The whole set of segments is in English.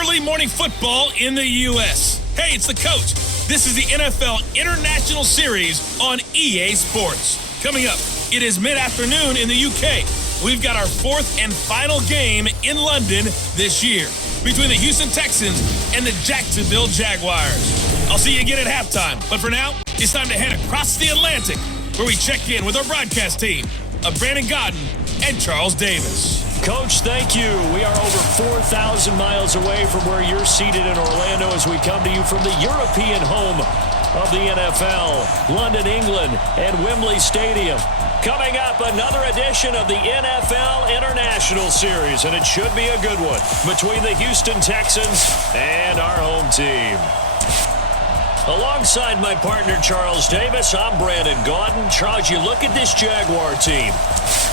early morning football in the U.S. Hey, it's the coach. This is the NFL International Series on EA Sports. Coming up, it is mid-afternoon in the UK. We've got our fourth and final game in London this year between the Houston Texans and the Jacksonville Jaguars. I'll see you again at halftime. But for now, it's time to head across the Atlantic where we check in with our broadcast team of Brandon Godden and Charles Davis. Coach, thank you. We are over 4,000 miles away from where you're seated in Orlando as we come to you from the European home of the NFL, London, England, and Wembley Stadium. Coming up, another edition of the NFL International Series, and it should be a good one between the Houston Texans and our home team. Alongside my partner, Charles Davis, I'm Brandon Godden. Charles, you look at this Jaguar team.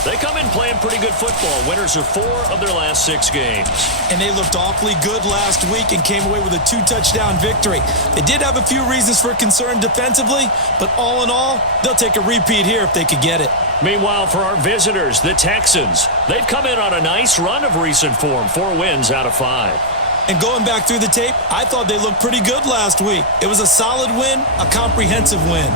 They come in playing pretty good football. Winners of 4 of their last 6 games. And they looked awfully good last week and came away with a 2-touchdown victory. They did have a few reasons for concern defensively, but all in all, they'll take a repeat here if they could get it. Meanwhile, for our visitors, the Texans, they've come in on a nice run of recent form, 4 wins out of 5. And going back through the tape, I thought they looked pretty good last week. It was a solid win, a comprehensive win.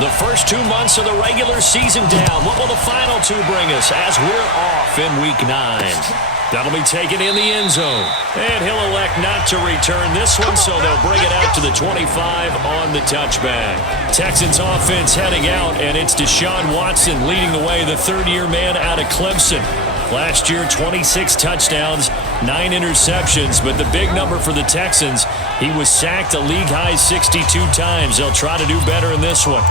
The first 2 months of the regular season down. What will the final 2 bring us as we're off in Week 9? That'll be taken in the end zone. And he'll elect not to return this one, so they'll bring it out to the 25 on the touchback. Texans offense heading out, and it's Deshaun Watson leading the way, the third-year man out of Clemson. Last year, 26 touchdowns, 9 interceptions, but the big number for the Texans, he was sacked a league-high 62 times. They'll try to do better in this one.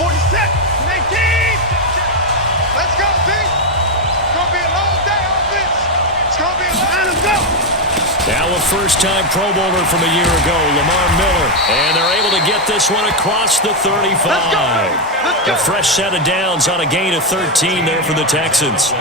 47, 18. Let's go, team. It's going to be a long day on this. It's going to be a long day. Now a first-time Pro Bowler from a year ago, Lamar Miller. And they're able to get this one across the 35. Let's go. A fresh set of downs on a gain of 13 there for the Texans.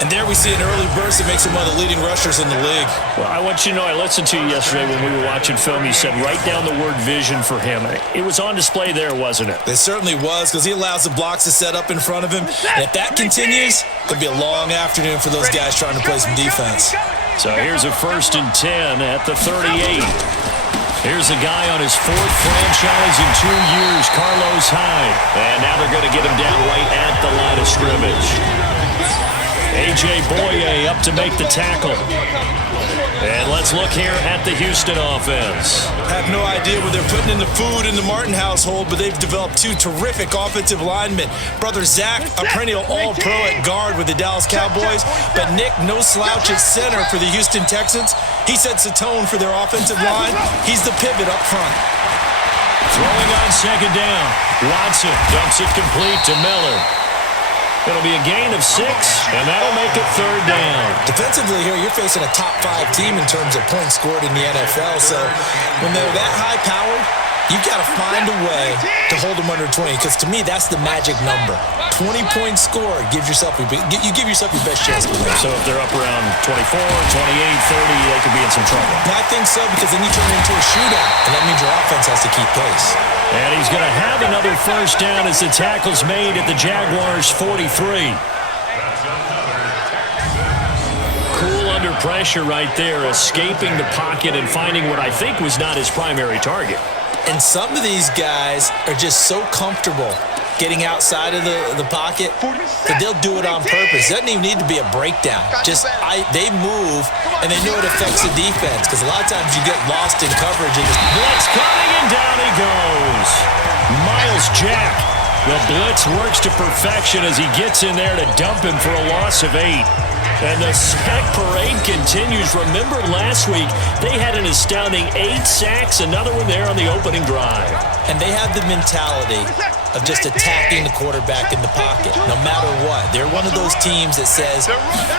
And there we see an early burst that makes him one of the leading rushers in the league. Well, I want you to know, I listened to you yesterday when we were watching film. You said write down the word vision for him. It was on display there, wasn't it? It certainly was, because he allows the blocks to set up in front of him. And if that continues, it'll be a long afternoon for those guys trying to play some defense. So here's a 1st and 10 at the 38. Here's a guy on his 4th franchise in 2 years, Carlos Hyde. And now they're going to get him down right at the line of scrimmage. A.J. Boye up to make the tackle. And let's look here at the Houston offense. I have no idea what they're putting in the food in the Martin household, but they've developed 2 terrific offensive linemen. Brother Zach, a perennial all-pro at guard with the Dallas Cowboys, but Nick, no slouch at center for the Houston Texans. He sets the tone for their offensive line. He's the pivot up front. Throwing on 2nd down. Watson dumps it complete to Miller. It'll be a gain of 6, and that'll make it 3rd down. Defensively here, you're facing a top 5 team in terms of points scored in the NFL, so when they're that high-powered, you've got to find a way to hold them under 20, because to me, that's the magic number. 20 points scored, you give yourself your best chance to win. So if they're up around 24, 28, 30, they could be in some trouble. And I think so, because then you turn it into a shootout, and that means your offense has to keep pace. And he's going to have another 1st down as the tackle's made at the Jaguars' 43. Cool under pressure right there, escaping the pocket and finding what I think was not his primary target. And some of these guys are just so comfortable getting outside of the pocket that they'll do it on purpose. It doesn't even need to be a breakdown. They move, and they know it affects the defense, because a lot of times you get lost in coverage. And blitz coming, and down he goes. Miles Jack. The blitz works to perfection as he gets in there to dump him for a loss of 8. And the sack parade continues. Remember last week, they had an astounding 8 sacks, another one there on the opening drive. And they have the mentality of just attacking the quarterback in the pocket, no matter what. They're one of those teams that says,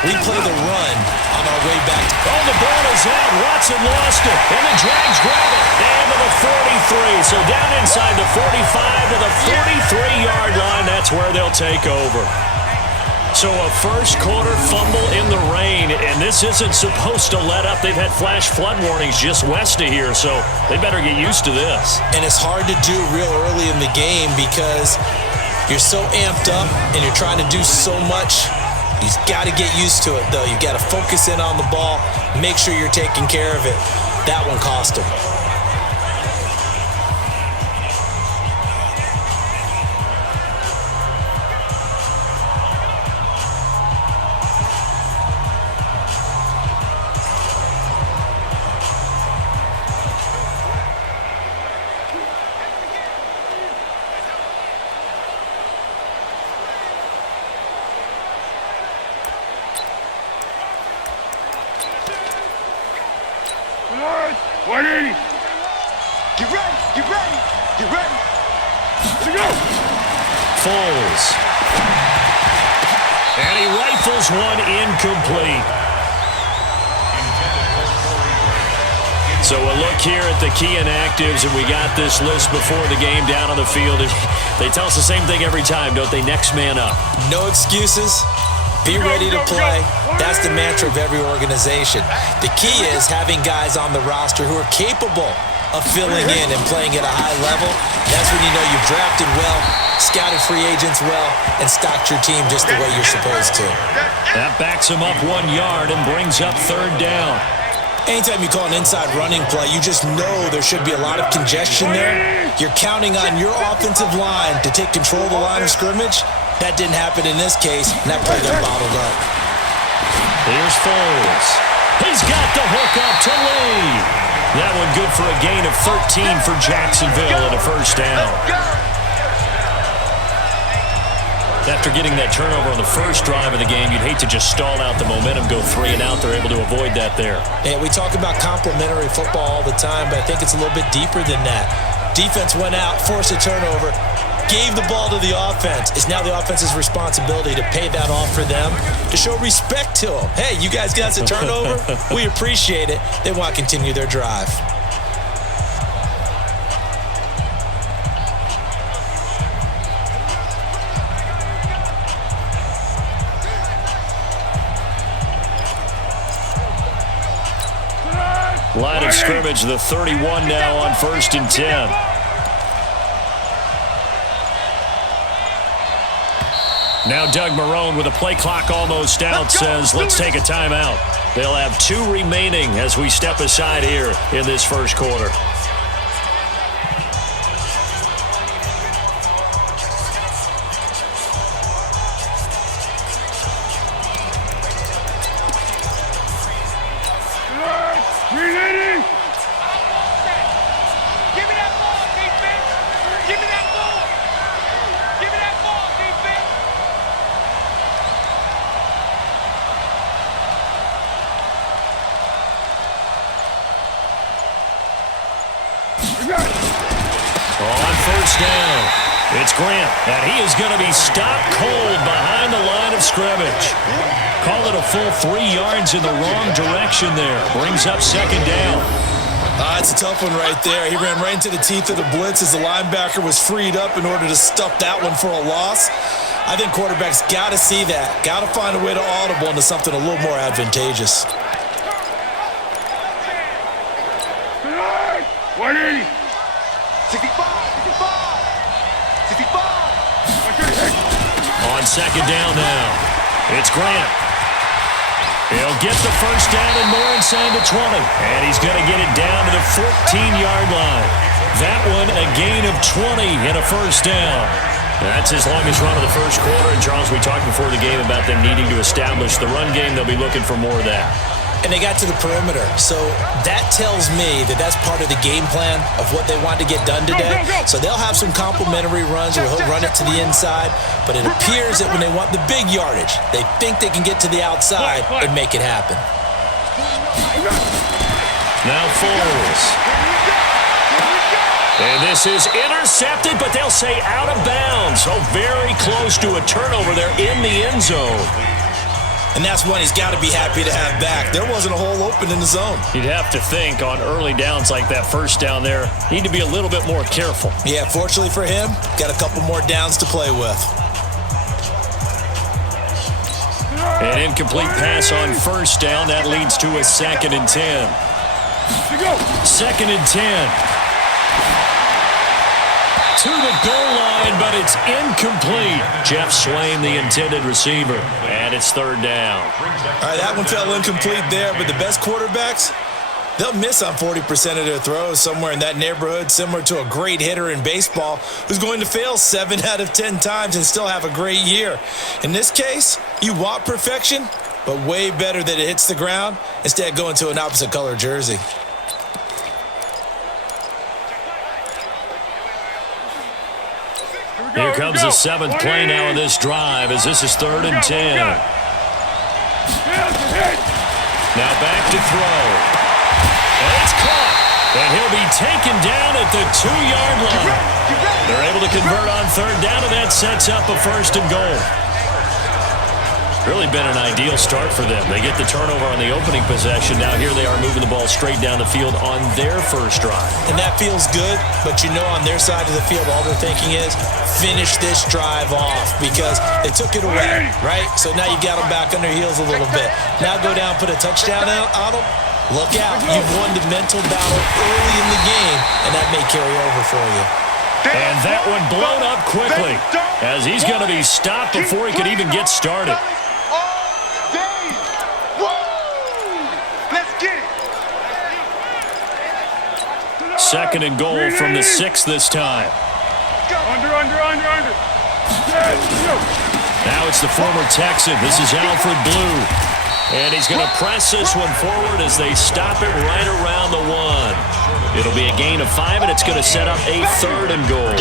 we play the run on our way back. Oh, the ball is out. Watson lost it. And the Jags grab it. And to the 43. So down inside the 45 to the 43-yard line. That's where they'll take over. So a first quarter fumble in the rain, and this isn't supposed to let up. They've had flash flood warnings just west of here, so they better get used to this. And it's hard to do real early in the game because you're so amped up and you're trying to do so much. You've got to get used to it, though. You've got to focus in on the ball, make sure you're taking care of it. That one cost them. Foles. And he rifles one incomplete. So a look here at the key inactives, and we got this list before the game down on the field. They tell us the same thing every time, don't they? Next man up. No excuses. Be ready to play. That's the mantra of every organization. The key is having guys on the roster who are capable of filling in and playing at a high level. That's when you know you've drafted well, scouted free agents well, and stocked your team just the way you're supposed to. That backs him up 1 yard and brings up third down. Anytime you call an inside running play, you just know there should be a lot of congestion there. You're counting on your offensive line to take control of the line of scrimmage. That didn't happen in this case, and that play got bottled up. Here's Foles. He's got the hook up to Lee. That one good for a gain of 13 for Jacksonville and a first down. After getting that turnover on the first drive of the game, you'd hate to just stall out the momentum, go 3 and out. They're able to avoid that there. Yeah, we talk about complementary football all the time, but I think it's a little bit deeper than that. Defense went out, forced a turnover, gave the ball to the offense. It's now the offense's responsibility to pay that off for them, to show respect to them. Hey, you guys got a turnover? We appreciate it. They want to continue their drive. Line of scrimmage, the 31 now on 1st and 10. Now Doug Marrone with a play clock almost out says, let's take a timeout. They'll have 2 remaining as we step aside here in this first quarter. On first down, it's Grant, and he is going to be stopped cold behind the line of scrimmage. Call it a full 3 yards in the wrong direction there. Brings up second down. It's a tough one right there. He ran right into the teeth of the blitz as the linebacker was freed up in order to stuff that one for a loss. I think quarterbacks got to see that. Got to find a way to audible into something a little more advantageous. 180. 65. On second down now, it's Grant. He'll get the first down and more inside the 20. And he's going to get it down to the 14-yard line. That one a gain of 20 and a first down. That's his longest run of the first quarter. And, Charles, we talked before the game about them needing to establish the run game. They'll be looking for more of that. And they got to the perimeter. So that tells me that that's part of the game plan of what they want to get done today. So they'll have some complimentary runs where he'll run it to the inside. But it appears that when they want the big yardage, they think they can get to the outside and make it happen. Now Foles. And this is intercepted, but they'll say out of bounds. So very close to a turnover there in the end zone. And that's one he's got to be happy to have back. There wasn't a hole open in the zone. You'd have to think on early downs like that first down there, need to be a little bit more careful. Yeah, fortunately for him, got a couple more downs to play with. An incomplete pass on first down. That leads to a 2nd and 10. 2nd and 10. To the goal line, but it's incomplete. Jeff Swain, the intended receiver, and it's 3rd down. All right, that one fell incomplete there, but the best quarterbacks, they'll miss on 40% of their throws, somewhere in that neighborhood, similar to a great hitter in baseball who's going to fail 7 out of 10 times and still have a great year. In this case, you want perfection, but way better that it hits the ground instead of going to an opposite color jersey. Here comes the 7th play now of this drive as this is 3rd and 10. Now back to throw. And it's caught. And he'll be taken down at the 2-yard line. They're able to convert on 3rd down, and that sets up a 1st and goal. Really been an ideal start for them. They get the turnover on the opening possession. Now here they are moving the ball straight down the field on their first drive. And that feels good, but you know on their side of the field all they're thinking is finish this drive off because they took it away, right? So now you got them back on their heels a little bit. Now go down, put a touchdown on them. Look out. You've won the mental battle early in the game, and that may carry over for you. And that one blown up quickly as he's going to be stopped before he could even get started. 2nd and goal from the 6 this time. Under. Now it's the former Texan. This is Alfred Blue. And he's going to press this one forward as they stop it right around the 1. It'll be a gain of 5, and it's going to set up a 3rd and goal.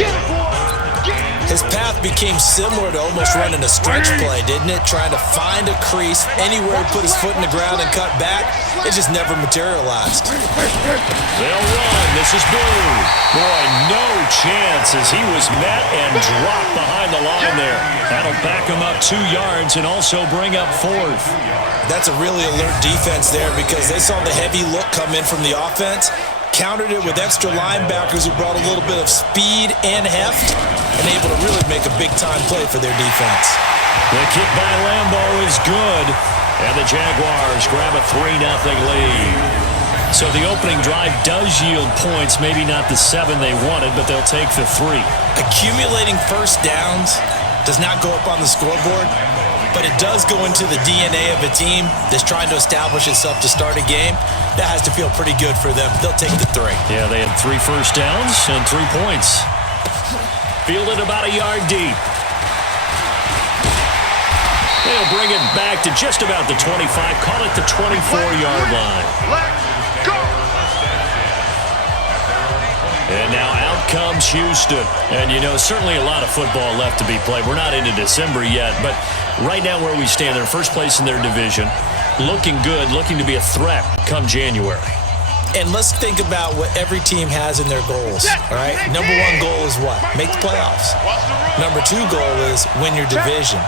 His path became similar to almost running a stretch play, didn't it? Trying to find a crease, anywhere to put his foot in the ground and cut back. It just never materialized. They'll run. This is Blue. Boy, no chance as he was met and dropped behind the line there. That'll back him up 2 yards and also bring up 4th. That's a really alert defense there because they saw the heavy look come in from the offense, countered it with extra linebackers who brought a little bit of speed and heft, and able to really make a big-time play for their defense. The kick by Lambeau is good, and the Jaguars grab a 3-0 lead. So the opening drive does yield points, maybe not the 7 they wanted, but they'll take the 3. Accumulating first downs does not go up on the scoreboard, but it does go into the DNA of a team that's trying to establish itself to start a game. That has to feel pretty good for them. They'll take the 3. Yeah, they had 3 first downs and 3 points. Fielded about a yard deep. They'll bring it back to just about the 25. Call it the 24-yard line. Let's go. And now out comes Houston. And, you know, certainly a lot of football left to be played. We're not into December yet, but right now where we stand, they're first place in their division. Looking good, looking to be a threat come January. And let's think about what every team has in their goals, all right? Number 1 goal is what? Make the playoffs. Number 2 goal is win your division.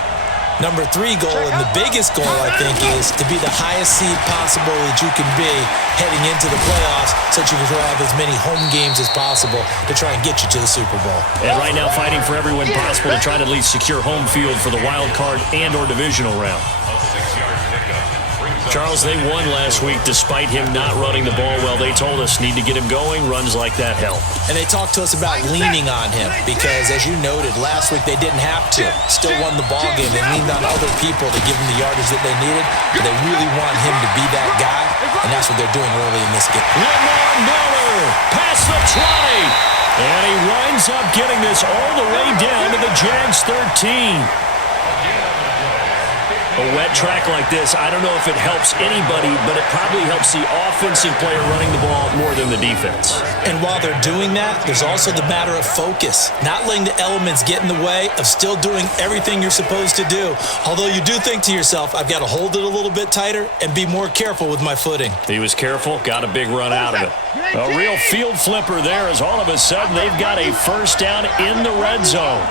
Number 3 goal, and the biggest goal, I think, is to be the highest seed possible that you can be heading into the playoffs so that you can have as many home games as possible to try and get you to the Super Bowl. And right now fighting for every win possible to try to at least secure home field for the wild card and or divisional round. Charles, they won last week despite him not running the ball well. They told us need to get him going. Runs like that help. And they talked to us about leaning on him because, as you noted, last week they didn't have to. Still won the ball game. They leaned on other people to give them the yardage that they needed, but they really want him to be that guy, and that's what they're doing early in this game. Lamar Miller past the 20. And he winds up getting this all the way down to the Jags 13. A wet track like this, I don't know if it helps anybody, but it probably helps the offensive player running the ball more than the defense. And while they're doing that, there's also the matter of focus. Not letting the elements get in the way of still doing everything you're supposed to do. Although you do think to yourself, I've got to hold it a little bit tighter and be more careful with my footing. He was careful, got a big run out of it. A real field flipper there as all of a sudden they've got a first down in the red zone.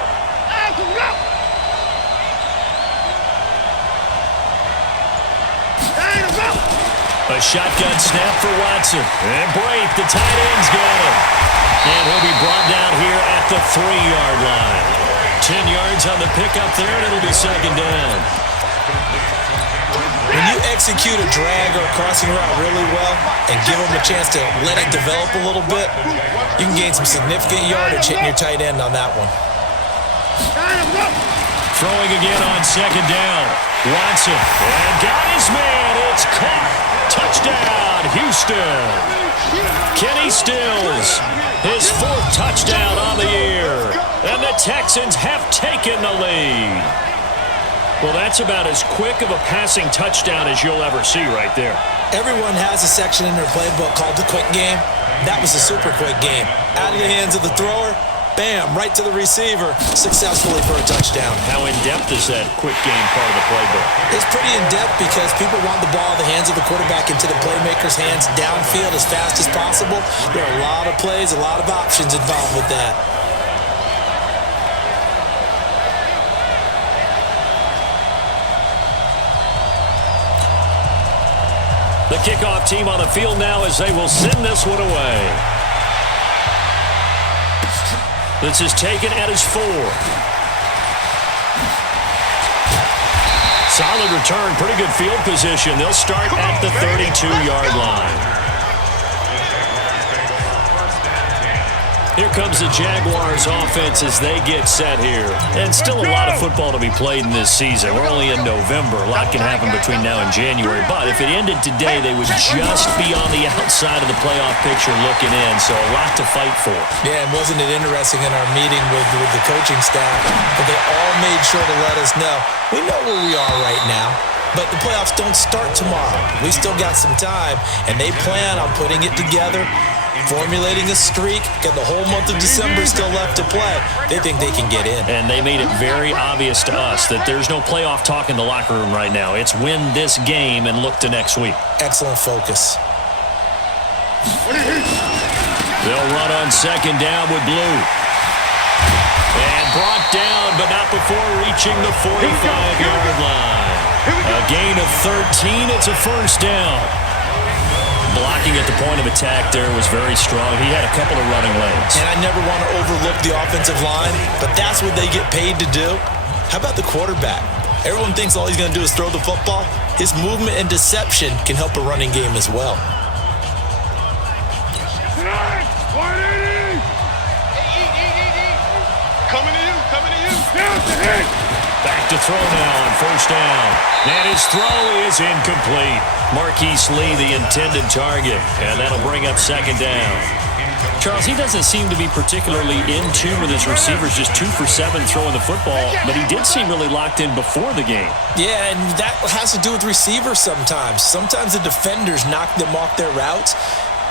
A shotgun snap for Watson. And Brate, the tight end's got him. And he'll be brought down here at the 3-yard line. 10 yards on the pickup there, and it'll be second down. When you execute a drag or a crossing route really well and give them a chance to let it develop a little bit, you can gain some significant yardage hitting your tight end on that one. Throwing again on second down. Watson. And got his man. It's caught. Touchdown, Houston. Kenny Stills, his 4th touchdown on the year. And the Texans have taken the lead. Well, that's about as quick of a passing touchdown as you'll ever see right there. Everyone has a section in their playbook called the quick game. That was a super quick game. Out of the hands of the thrower, bam, right to the receiver, successfully for a touchdown. How in-depth is that quick game part of the playbook? It's pretty in-depth because people want the ball in the hands of the quarterback into the playmaker's hands downfield as fast as possible. There are a lot of plays, a lot of options involved with that. The kickoff team on the field now as they will send this one away. This is taken at his 4. Solid return, pretty good field position. They'll start at the 32-yard line. Here comes the Jaguars offense as they get set here. And still a lot of football to be played in this season. We're only in November. A lot can happen between now and January. But if it ended today, they would just be on the outside of the playoff picture looking in. So a lot to fight for. Yeah, and wasn't it interesting in our meeting with the coaching staff that they all made sure to let us know, we know where we are right now. But the playoffs don't start tomorrow. We still got some time, and they plan on putting it together, formulating a streak, got the whole month of December still left to play. They think they can get in. And they made it very obvious to us that there's no playoff talk in the locker room right now. It's win this game and look to next week. Excellent focus. They'll run on second down with Blue. And brought down, but not before reaching the 45-yard line. A gain of 13. It's a first down. Blocking at the point of attack there was very strong. He had a couple of running lanes. And I never want to overlook the offensive line, but that's what they get paid to do. How about the quarterback? Everyone thinks all he's going to do is throw the football. His movement and deception can help a running game as well. Coming to you. Back to throw now on first down. And his throw is incomplete. Marquise Lee, the intended target. And that'll bring up second down. Charles, he doesn't seem to be particularly in tune with his receivers, just 2 for 7 throwing the football, but he did seem really locked in before the game. Yeah, and that has to do with receivers sometimes. Sometimes the defenders knock them off their routes,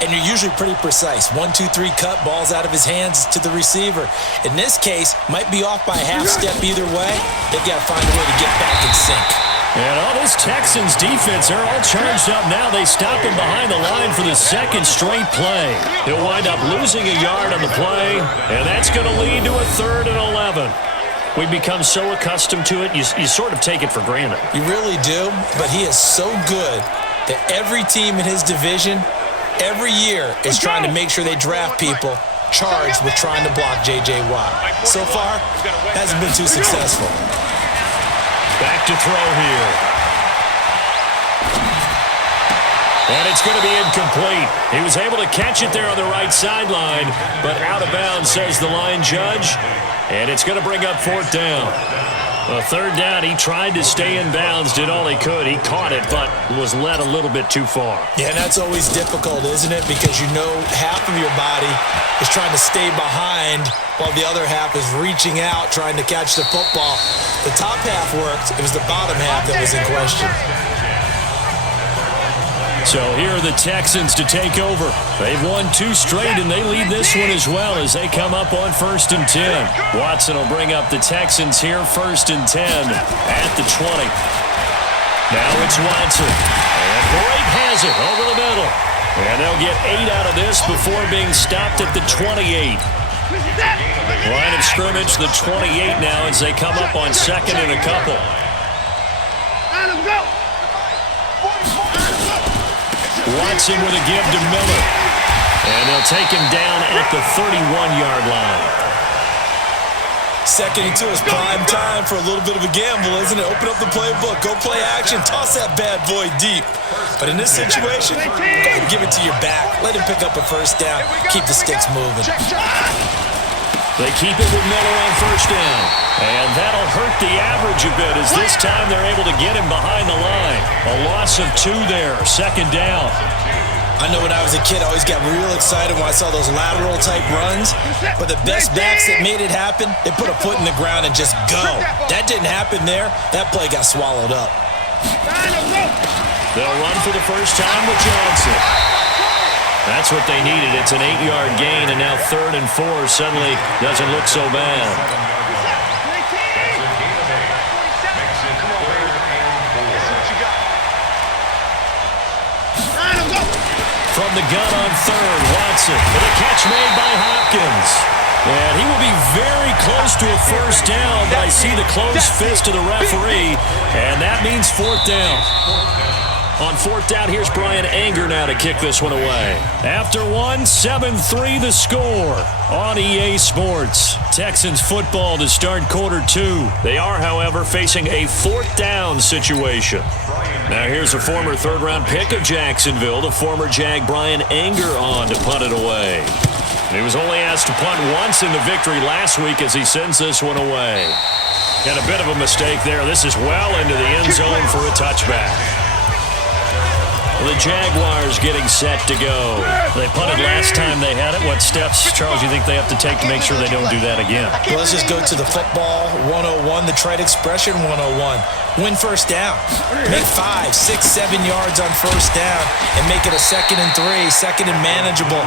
and you're usually pretty precise. 1, 2, 3 cut, balls out of his hands to the receiver. In this case, might be off by a half step either way. They've got to find a way to get back in sync. And all this Texans defense, they're all charged up now. They stop him behind the line for the second straight play. He'll wind up losing a yard on the play, and that's going to lead to a 3rd and 11. We've become so accustomed to it, you sort of take it for granted. You really do, but he is so good that every team in his division every year is trying to make sure they draft people charged with trying to block J.J. Watt. So far, hasn't been too successful. Back to throw here. And it's going to be incomplete. He was able to catch it there on the right sideline, but out of bounds, says the line judge. And it's going to bring up 4th down. A third down, he tried to stay in bounds, did all he could. He caught it, but was led a little bit too far. Yeah, and that's always difficult, isn't it? Because you know half of your body is trying to stay behind while the other half is reaching out, trying to catch the football. The top half worked. It was the bottom half that was in question. So here are the Texans to take over. They've won 2 straight, and they lead this one as well as they come up on 1st and 10. Watson will bring up the Texans here, 1st and 10 at the 20. Now it's Watson. And Boyd has it over the middle. And they'll get 8 out of this before being stopped at the 28. Line of scrimmage, the 28 now as they come up on 2nd and a couple. Watson with a give to Miller. And they'll take him down at the 31-yard line. 2nd and 2 is prime time for a little bit of a gamble, isn't it? Open up the playbook, go play action, toss that bad boy deep. But in this situation, go ahead and give it to your back. Let him pick up a 1st down, keep the sticks moving. They keep it with Miller on 1st down. And that'll hurt the average a bit as this time they're able to get him behind the line. A loss of 2 there, 2nd down. I know when I was a kid, I always got real excited when I saw those lateral-type runs. But the best backs that made it happen, they put a foot in the ground and just go. That didn't happen there. That play got swallowed up. They'll run for the first time with Johnson. That's what they needed. It's an 8-yard gain, and now 3rd and 4 suddenly doesn't look so bad. From the gun on 3rd, Watson with a catch made by Hopkins. And he will be very close to a 1st down, but I see the closed fist of the referee, and that means 4th down. On 4th down, here's Brian Anger now to kick this one away. After 1, 7-3 the score on EA Sports. Texans football to start quarter 2. They are, however, facing a 4th down situation. Now here's a former 3rd-round pick of Jacksonville, the former Jag Brian Anger on to punt it away. And he was only asked to punt once in the victory last week as he sends this one away. Got a bit of a mistake there. This is well into the end zone for a touchback. The Jaguars getting set to go. They punted last time they had it. What steps, Charles, you think they have to take to make sure they don't do that again? Well, let's just go to the football 101, the trite expression 101. Win 1st down. Make 5, 6, 7 yards on 1st down and make it a 2nd and 3, 2nd and manageable.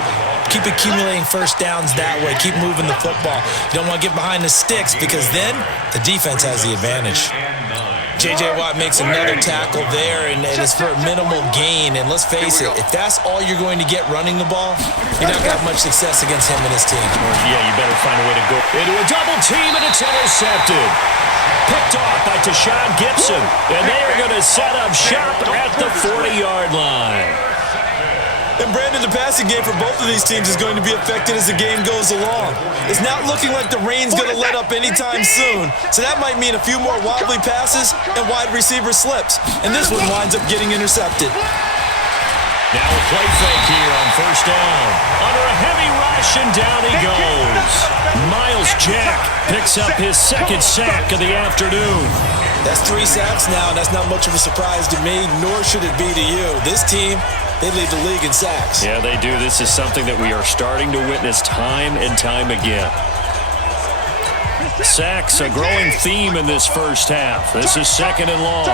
Keep accumulating 1st downs that way. Keep moving the football. You don't want to get behind the sticks because then the defense has the advantage. J.J. Watt makes another tackle there, and it's for a minimal gain. And let's face it, if that's all you're going to get running the ball, you're not going to have much success against him and his team. Yeah, you better find a way to go into a double team, and it's intercepted. Picked off by Tashawn Gibson, and they are going to set up shop at the 40-yard line. And Brandon, the passing game for both of these teams is going to be affected as the game goes along. It's not looking like the rain's going to let up anytime soon. So that might mean a few more wobbly passes and wide receiver slips. And this one winds up getting intercepted. Now a play fake here on 1st down. Under a heavy rush, and down he goes. Myles Jack picks up his 2nd sack of the afternoon. That's 3 sacks now, and that's not much of a surprise to me, nor should it be to you. This team, they lead the league in sacks. Yeah, they do. This is something that we are starting to witness time and time again. Sacks, a growing theme in this first half. This is 2nd and long.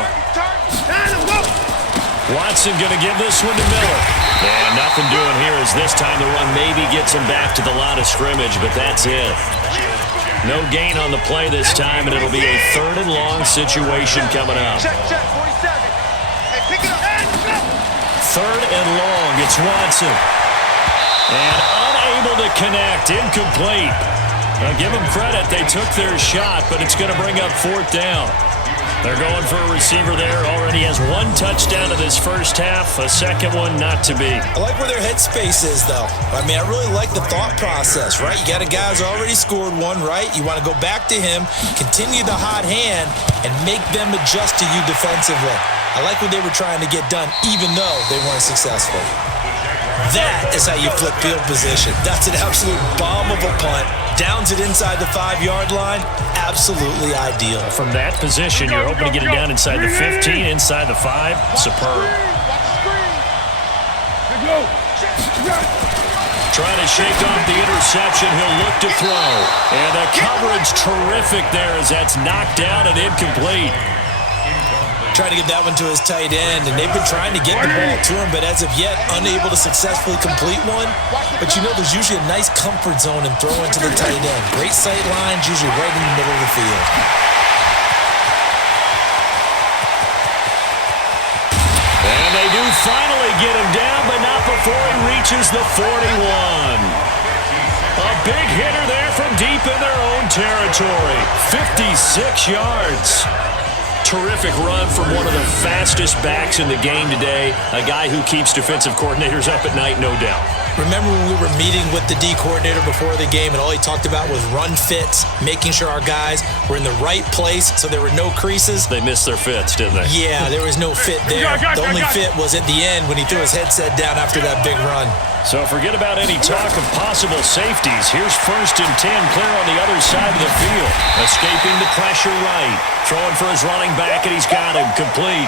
Watson going to give this one to Miller. And nothing doing here as this time the run maybe gets him back to the line of scrimmage, but that's it. No gain on the play this time, and it'll be a 3rd and long situation coming up. 3rd and long, it's Watson. And unable to connect, incomplete. Now give them credit, they took their shot, but it's going to bring up 4th down. They're going for a receiver there. Already has 1 touchdown in this first half. A 2nd one not to be. I like where their headspace is, though. I mean, I really like the thought process, right? You got a guy who's already scored 1, right? You want to go back to him, continue the hot hand, and make them adjust to you defensively. I like what they were trying to get done, even though they weren't successful. That is how you flip field position. That's an absolute bomb of a punt. Downs it inside the 5-yard line. Absolutely ideal. From that position, you're hoping to get it down inside the 15, inside the 5. Superb. Trying to shake off the interception. He'll look to throw. And the coverage terrific there as that's knocked down and incomplete. Trying to get that one to his tight end, and they've been trying to get the ball to him, but as of yet, unable to successfully complete one. But you know, there's usually a nice comfort zone in throwing to the tight end. Great sight lines, usually right in the middle of the field. And they do finally get him down, but not before he reaches the 41. A big hitter there from deep in their own territory. 56 yards. Terrific run from one of the fastest backs in the game today. A guy who keeps defensive coordinators up at night, no doubt. Remember when we were meeting with the D coordinator before the game and all he talked about was run fits, making sure our guys were in the right place so there were no creases? They missed their fits, didn't they? Yeah, there was no fit there. The only fit was at the end when he threw his headset down after that big run. So forget about any talk of possible safeties. Here's 1st and 10, clear on the other side of the field. Escaping the pressure right. Throwing for his running back, and he's got him complete.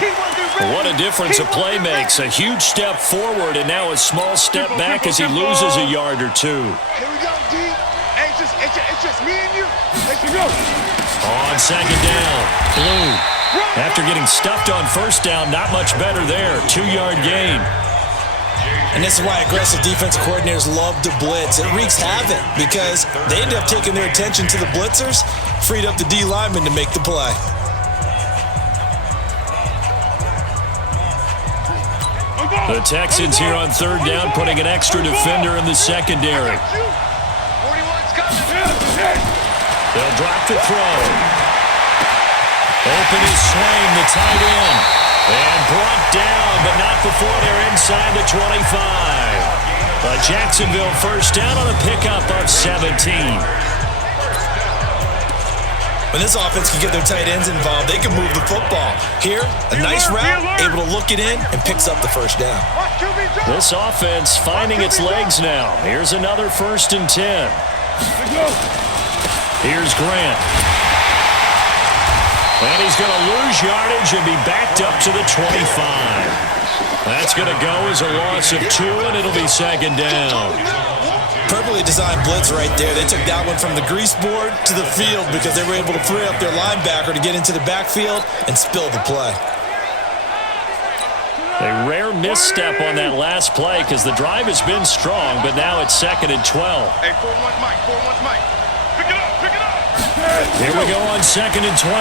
What a difference a play makes. A huge step forward, and now a small step back as he loses a yard or two. Here we go, D. Hey, it's just me and you. Let's go. On 2nd down, Blue. After getting stuffed on 1st down, not much better there. 2-yard gain. And this is why aggressive defensive coordinators love to blitz. It wreaks havoc because they end up taking their attention to the blitzers, freed up the D lineman to make the play. The Texans here on 3rd down, putting an extra defender in the secondary. They'll drop the throw. Open his swing, the tight end. And brought down, but not before they're inside the 25. A Jacksonville 1st down on a pickup of 17. When this offense can get their tight ends involved, they can move the football. Here, a nice route, able to look it in, and picks up the 1st down. This offense finding its legs now. Here's another 1st and 10. Here's Grant. And he's going to lose yardage and be backed up to the 25. That's going to go as a loss of 2, and it'll be 2nd down. Perfectly designed blitz right there. They took that one from the grease board to the field because they were able to free up their linebacker to get into the backfield and spill the play. A rare misstep on that last play because the drive has been strong, but now it's 2nd and 12. Hey, 4-1 Mike, 4-1 Mike. Pick it up, pick it up. Here we go on 2nd and 12.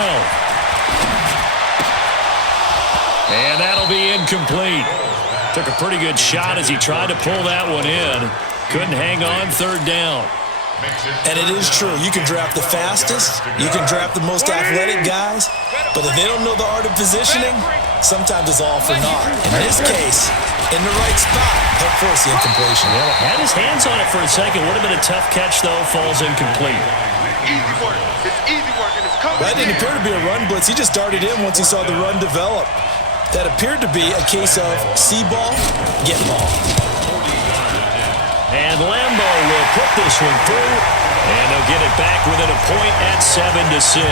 And that'll be incomplete. Took a pretty good shot as he tried to pull that one in. Couldn't hang on 3rd down. And it is true. You can draft the fastest. You can draft the most athletic guys. But if they don't know the art of positioning, sometimes it's all for naught. In this case, in the right spot, he'll force the incompletion. Well, had his hands on it for a second. Would have been a tough catch, though. Falls incomplete. Easy work. It's easy work, and it's coming. That didn't appear to be a run blitz. He just started in once he saw the run develop. That appeared to be a case of see ball, get ball. And Lambo will put this one through, and they'll get it back within a point at 7-6.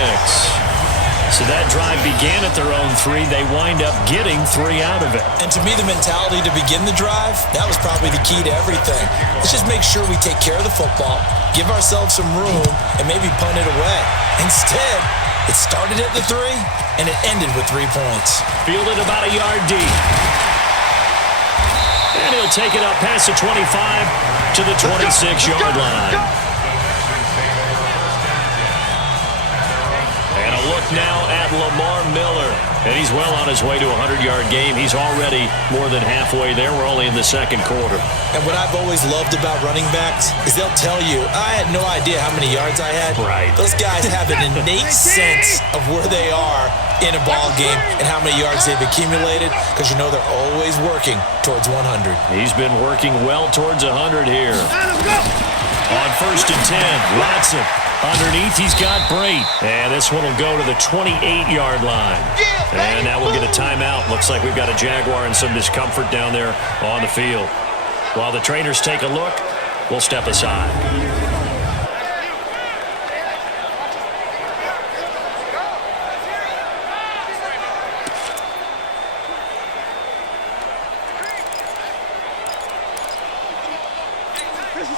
So that drive began at their own 3. They wind up getting 3 out of it. And to me, the mentality to begin the drive, that was probably the key to everything. Let's just make sure we take care of the football, give ourselves some room, and maybe punt it away. Instead, it started at the 3, and it ended with 3 points. Fielded about a yard deep. And he'll take it up past the 25 to the 26-yard line. And a look now at Lamar Miller. And he's well on his way to a 100-yard game. He's already more than halfway there. We're only in the 2nd quarter. And what I've always loved about running backs is they'll tell you, I had no idea how many yards I had. Right. Those guys have an innate sense of where they are in a ball game and how many yards they've accumulated because you know they're always working towards 100. He's been working well towards 100 here. On 1st and 10, Watson. Underneath, he's got Brate. And this one will go to the 28-yard line. And now we'll get a timeout. Looks like we've got a Jaguar and some discomfort down there on the field. While the trainers take a look, we'll step aside.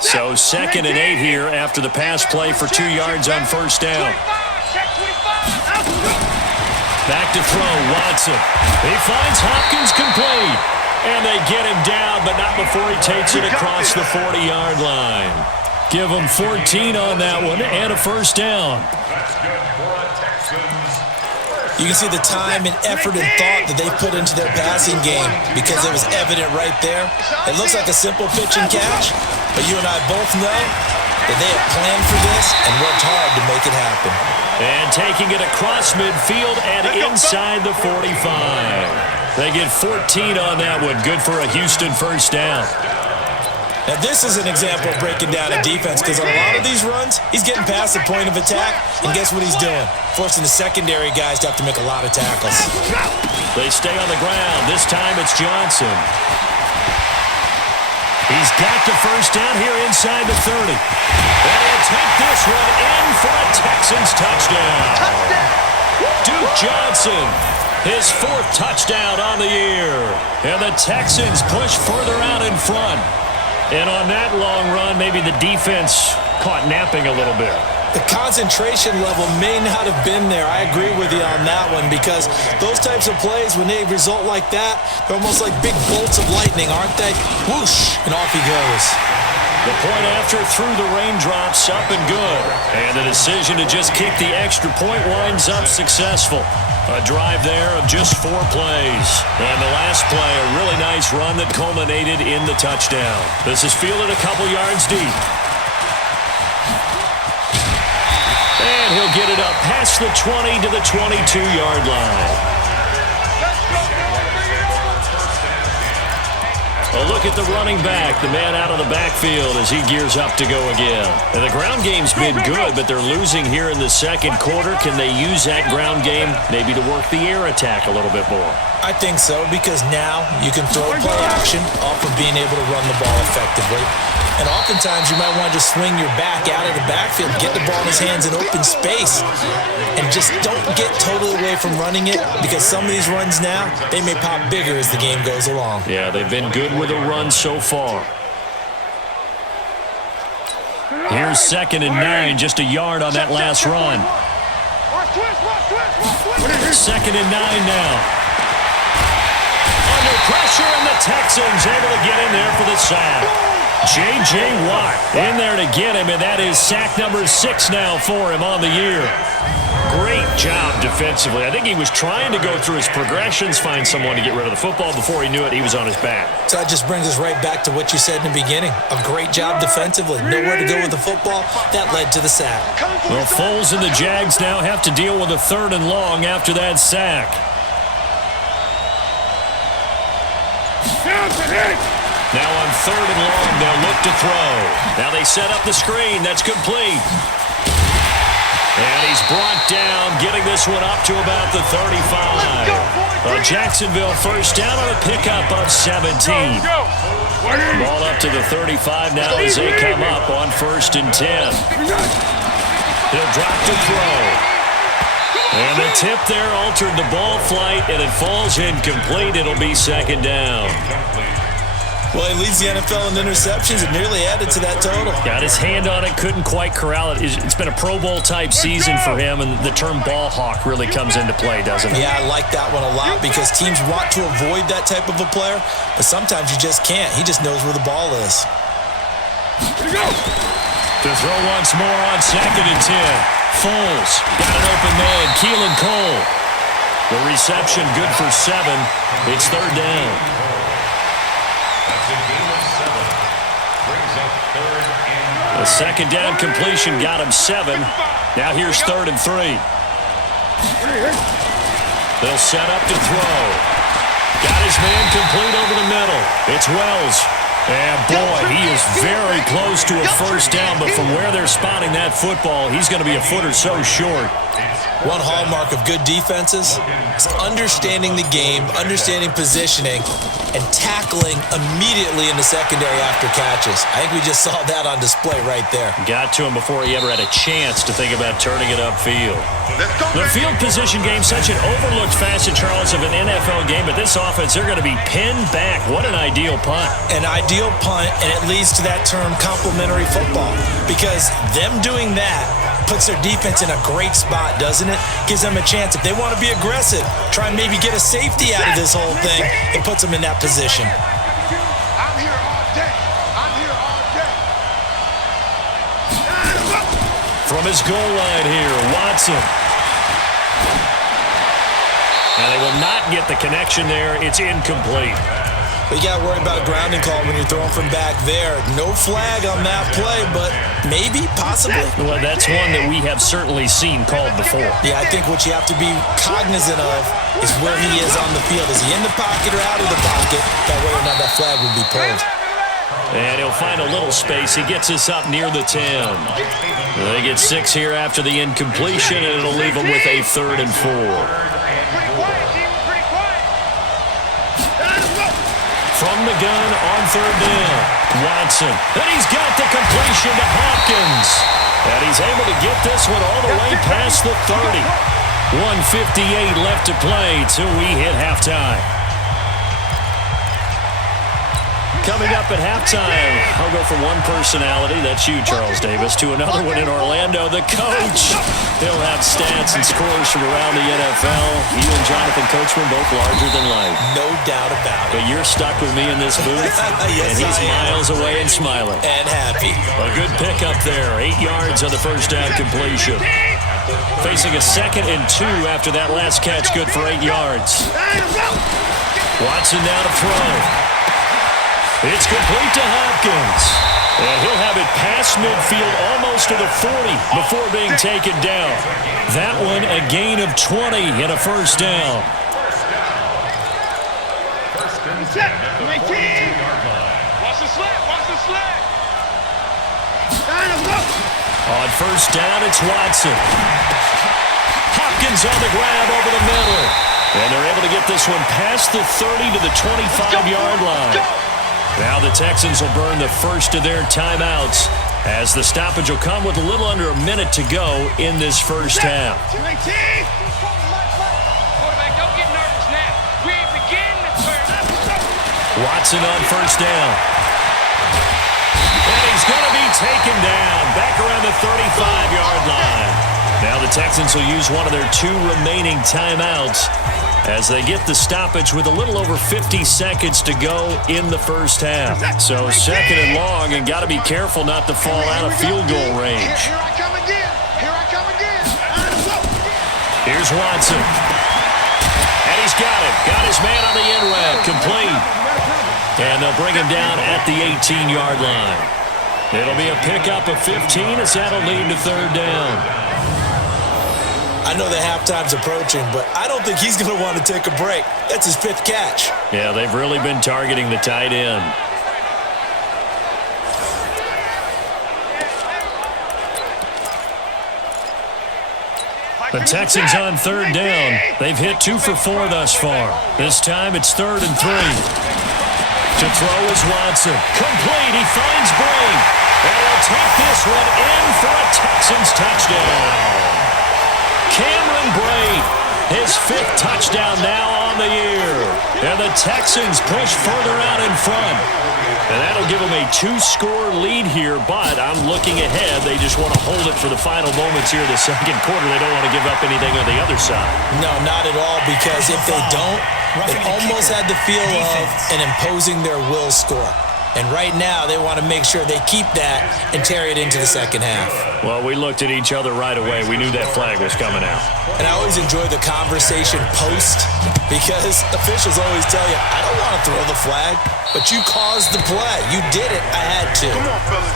So 2nd and 8 here after the pass play for 2 yards on first down. Back to throw, Watson. He finds Hopkins complete. And they get him down, but not before he takes it across the 40-yard line. Give him 14 on that one and a first down. You can see the time and effort and thought that they put into their passing game because it was evident right there. It looks like a simple pitch and catch, but you and I both know that they have planned for this and worked hard to make it happen. And taking it across midfield and inside the 45. They get 14 on that one. Good for a Houston first down. Now, this is an example of breaking down a defense because on a lot of these runs, he's getting past the point of attack, and guess what he's doing? Forcing the secondary guys to have to make a lot of tackles. They stay on the ground. This time it's Johnson. He's got the first down here inside the 30. And he'll take this one in for a Texans touchdown. Duke Johnson, his 4th touchdown on the year. And the Texans push further out in front. And on that long run, maybe the defense caught napping a little bit. The concentration level may not have been there. I agree with you on that one because those types of plays, when they result like that, they're almost like big bolts of lightning, aren't they? Whoosh, and off he goes. The point after through the raindrops, up and good. And the decision to just kick the extra point winds up successful. A drive there of just 4 plays. And the last play, a really nice run that culminated in the touchdown. This is fielded a couple yards deep. And he'll get it up past the 20 to the 22-yard line. A look at the running back, the man out of the backfield as he gears up to go again. And the ground game's been good, but they're losing here in the second quarter. Can they use that ground game maybe to work the air attack a little bit more? I think so because now you can throw play action off of being able to run the ball effectively. And oftentimes you might want to just swing your back out of the backfield, get the ball in his hands in open space, and just don't get totally away from running it because some of these runs now, they may pop bigger as the game goes along. Yeah, they've been good with a run so far. Here's 2nd and 9, just a yard on that last run. 2nd and 9 now. Under pressure, and the Texans able to get in there for the sack. J.J. Watt in there to get him, and that is sack number 6 now for him on the year. Great job defensively. I think he was trying to go through his progressions, find someone to get rid of the football. Before he knew it, he was on his back. So that just brings us right back to what you said in the beginning. A great job defensively. Nowhere to go with the football. That led to the sack. Well, Foles and the Jags now have to deal with a 3rd and long after that sack. Now on 3rd and long, they'll look to throw. Now they set up the screen. That's complete. And he's brought down, getting this one up to about the 35. Jacksonville first down on a pickup of 17. Ball up to the 35 now as they come up on 1st and 10. He'll drop to throw. And the tip there altered the ball flight, and it falls incomplete. It'll be 2nd down. Well, he leads the NFL in interceptions and nearly added to that total. Got his hand on it, couldn't quite corral it. It's been a Pro Bowl-type season for him, and the term ball hawk really comes into play, doesn't it? Yeah, I like that one a lot because teams want to avoid that type of a player, but sometimes you just can't. He just knows where the ball is. To throw once more on 2nd and 10. Foles got an open man, Keelan Cole. The reception good for 7. It's 3rd down. The 2nd down completion got him 7. Now here's 3rd and 3. They'll set up to throw. Got his man complete over the middle. It's Wells. And boy, he is very close to a first down, but from where they're spotting that football, he's going to be a foot or so short. One hallmark of good defenses is understanding the game, understanding positioning, and tackling immediately in the secondary after catches. I think we just saw that on display right there. Got to him before he ever had a chance to think about turning it upfield. The field position game, such an overlooked facet, Charles, of an NFL game, but this offense, they're going to be pinned back. What an ideal punt. An ideal punt, and it leads to that term complementary football, because them doing that puts their defense in a great spot, doesn't it? Gives them a chance. If they want to be aggressive, try and maybe get a safety out of this whole thing, it puts them in that position. I'm here all day. I'm here all day. From his goal line here, Watson. And they will not get the connection there. It's incomplete. But you got to worry about a grounding call when you're throwing from back there. No flag on that play, but maybe, possibly. Well, that's one that we have certainly seen called before. Yeah, I think what you have to be cognizant of is where he is on the field. Is he in the pocket or out of the pocket? That way or not, that flag would be pulled. And he'll find a little space. He gets us up near the 10. They get 6 here after the incompletion, and it'll leave them with a 3rd and 4. From the gun on 3rd down, Watson. And he's got the completion to Hopkins. And he's able to get this one all the way past the 30. 1:58 left to play till we hit halftime. Coming up at halftime, I'll go from one personality, that's you, Charles Davis, to another one in Orlando, the coach. He'll have stats and scores from around the NFL. You and Jonathan Coachman both larger than life. No doubt about it. But you're stuck with me in this booth, yes, and he's miles away and smiling. And happy. A good pickup there, 8 yards on the first down completion. Facing a 2nd and 2 after that last catch, good for 8 yards. Watson now to throw. It's complete to Hopkins. And he'll have it past midfield almost to the 40 before being taken down. That one a gain of 20 and a first down. Watch the slap. Watch the slap. On first down, it's Watson. Hopkins on the grab over the middle. And they're able to get this one past the 30 to the 25-yard line. Now the Texans will burn the first of their timeouts as the stoppage will come with a little under a minute to go in this first half. Quarterback, don't get nervous now. We ain't beginning the turn. Watson on first down. And he's going to be taken down back around the 35-yard line. Now the Texans will use one of their 2 remaining timeouts as they get the stoppage with a little over 50 seconds to go in the first half. So 2nd and long, and got to be careful not to fall out of field goal range. Here I come again. Here I come again. Here's Watson. And he's got it. Got his man on the end route. Complete. And they'll bring him down at the 18-yard line. It'll be a pickup of 15 as that'll lead to 3rd down. I know the halftime's approaching, but I don't think he's going to want to take a break. That's his 5th catch. Yeah, they've really been targeting the tight end. The Texans on 3rd down. They've hit 2 for 4 thus far. This time it's 3rd and 3. To throw is Watson. Complete. He finds Bray. And he'll take this one in for a Texans touchdown. Cameron Brate, his 5th touchdown now on the year. And the Texans push further out in front. And that'll give them a 2-score lead here, but I'm looking ahead. They just want to hold it for the final moments here in the 2nd quarter. They don't want to give up anything on the other side. No, not at all, because if they don't, it almost had the feel of an imposing their will score. And right now, they want to make sure they keep that and carry it into the 2nd half. Well, we looked at each other right away. We knew that flag was coming out. And I always enjoy the conversation post, because officials always tell you, I don't want to throw the flag, but you caused the play. You did it. I had to. Come on, fellas.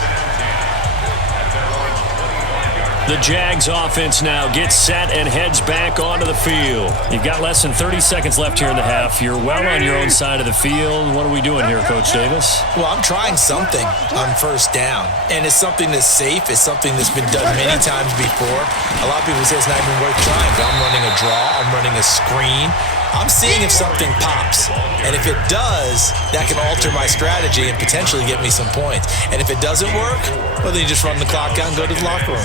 The Jags offense now gets set and heads back onto the field. You've got less than 30 seconds left here in the half. You're well on your own side of the field. What are we doing here, Coach Davis? Well, I'm trying something on first down, and it's something that's safe. It's something that's been done many times before. A lot of people say it's not even worth trying, but I'm running a draw. I'm running a screen. I'm seeing if something pops, and if it does, that can alter my strategy and potentially get me some points. And if it doesn't work, well, then you just run the clock out and go to the locker room.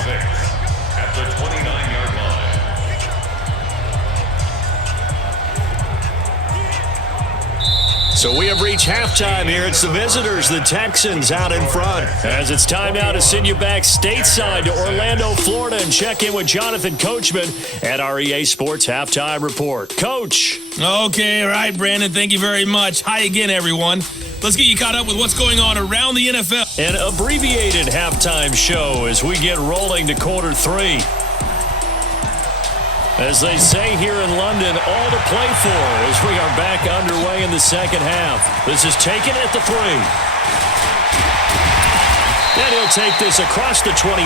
At the 29-yard line. So we have reached halftime here. It's the visitors, the Texans, out in front. As it's time now to send you back stateside to Orlando, Florida, and check in with Jonathan Coachman at our EA Sports Halftime Report. Coach. Okay, all right, Brandon, thank you very much. Hi again, everyone. Let's get you caught up with what's going on around the NFL. An abbreviated halftime show as we get rolling to quarter three. As they say here in London, all to play for as we are back underway in the second half. This is taken at the 3. And he'll take this across the 25,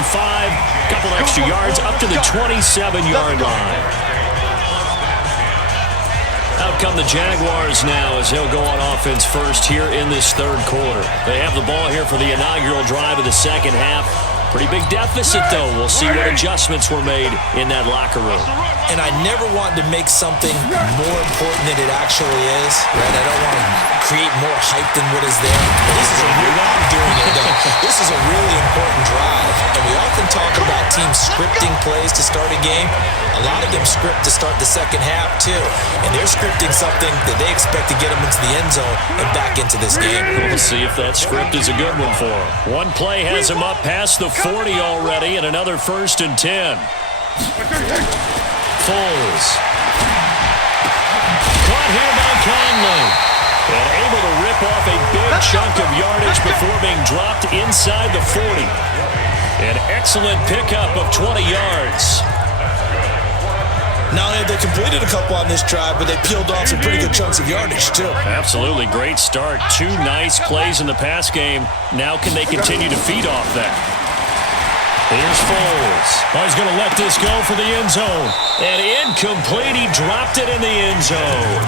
couple extra yards up to the 27-yard line. Out come the Jaguars now as he'll go on offense first here in this third quarter. They have the ball here for the inaugural drive of the second half. Pretty big deficit, though. We'll see what adjustments were made in that locker room. And I never want to make something more important than it actually is, right? I don't want to create more hype than what is there. But this is a really, I'm doing it, though. This is a really important drive. And we often talk about teams scripting plays to start a game. A lot of them script to start the second half, too. And they're scripting something that they expect to get them into the end zone and back into this game. We'll see if that script is a good one for them. One play has them up past the 40 already, and another 1st and 10. Foles. Caught here by Conley. And able to rip off a big chunk of yardage before being dropped inside the 40. An excellent pickup of 20 yards. Not only have they completed a couple on this drive, but they peeled off some pretty good chunks of yardage, too. Absolutely. Great start. 2 nice plays in the pass game. Now can they continue to feed off that? Here's Foles. Oh, he's going to let this go for the end zone. And incomplete. He dropped it in the end zone.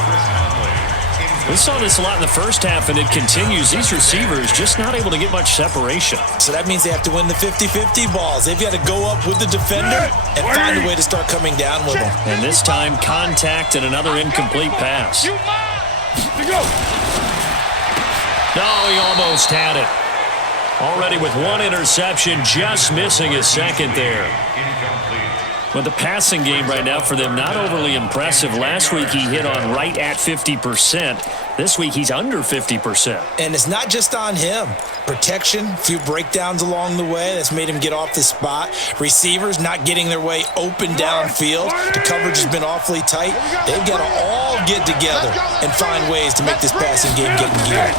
We saw this a lot in the first half, and it continues. These receivers just not able to get much separation. So that means they have to win the 50-50 balls. They've got to go up with the defender and find a way to start coming down with them. And this time, contact and another incomplete pass. No, he almost had it. Already with 1 interception, just missing his second there. But the passing game right now for them, not overly impressive. Last week he hit on right at 50%. This week he's under 50%. And it's not just on him. Protection, a few breakdowns along the way. That's made him get off the spot. Receivers not getting their way open downfield. The coverage has been awfully tight. They've got to all get together and find ways to make this passing game get in gear.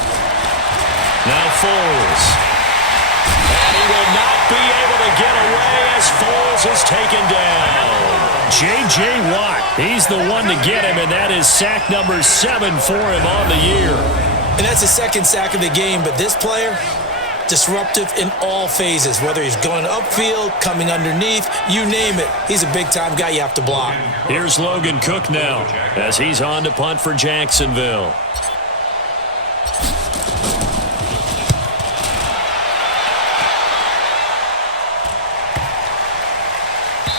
Now Foles. And he will not be able to get away as Foles is taken down. J.J. Watt, he's the one to get him, and that is sack number 7 for him on the year. And that's the second sack of the game, but this player, disruptive in all phases, whether he's going upfield, coming underneath, you name it. He's a big-time guy you have to block. Here's Logan Cook now as he's on to punt for Jacksonville.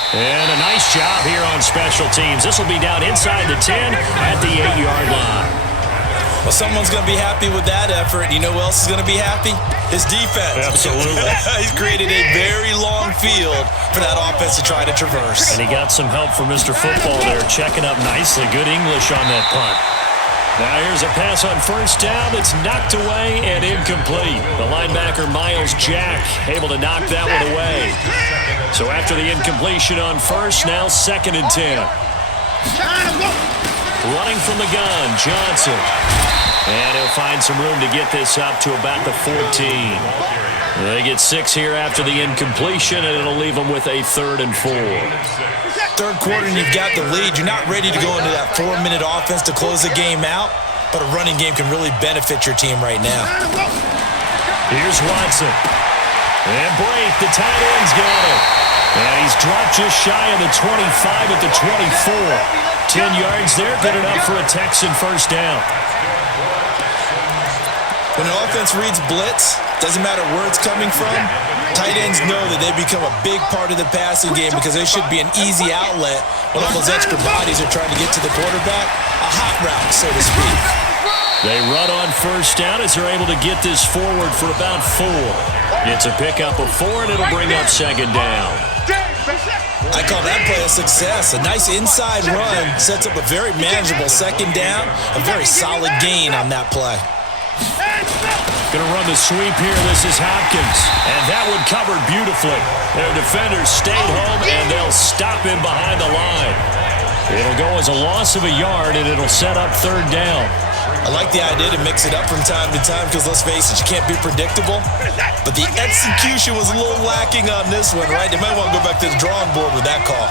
And a nice job here on special teams. This will be down inside the 10 at the 8-yard line. Well, someone's going to be happy with that effort. You know who else is going to be happy? His defense. Absolutely. He's created a very long field for that offense to try to traverse. And he got some help from Mr. Football there, checking up nicely. Good English on that punt. Now here's a pass on first down that's knocked away and incomplete. The linebacker, Miles Jack, able to knock that one away. So after the incompletion on first, now 2nd and 10. Running from the gun, Johnson. And he'll find some room to get this up to about the 14. They get 6 here after the incompletion, and it'll leave them with a 3rd and 4. Third quarter and you've got the lead. You're not ready to go into that 4-minute offense to close the game out, but a running game can really benefit your team right now. Here's Watson. And Brake, the tight end's got it. And he's dropped just shy of the 25 at the 24. 10 yards there, good enough for a Texan first down. When an offense reads blitz, doesn't matter where it's coming from, tight ends know that they become a big part of the passing game because they should be an easy outlet when all those extra bodies are trying to get to the quarterback. A hot route, so to speak. They run on first down as they're able to get this forward for about 4. It's a pickup of 4, and it'll bring up second down. I call that play a success. A nice inside run sets up a very manageable second down. A very solid gain on that play. Going to run the sweep here. This is Hopkins. And that one covered beautifully. Their defenders stayed home, and they'll stop him behind the line. It'll go as a loss of a yard, and it'll set up third down. I like the idea to mix it up from time to time because, let's face it, you can't be predictable. But the execution was a little lacking on this one, right? They might want to go back to the drawing board with that call.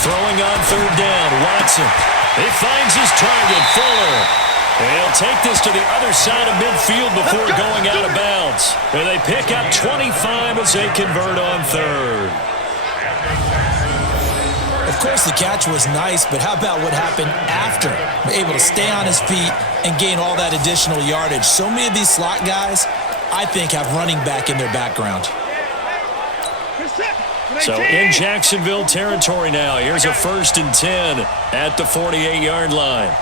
Throwing on third down, Watson. He finds his target, Fuller. And he'll take this to the other side of midfield before going out of bounds. And they pick up 25 as they convert on third. Of course, the catch was nice, but how about what happened after? Able to stay on his feet and gain all that additional yardage. So many of these slot guys, I think, have running back in their background. So in Jacksonville territory now. Here's a 1st and 10 at the 48-yard line.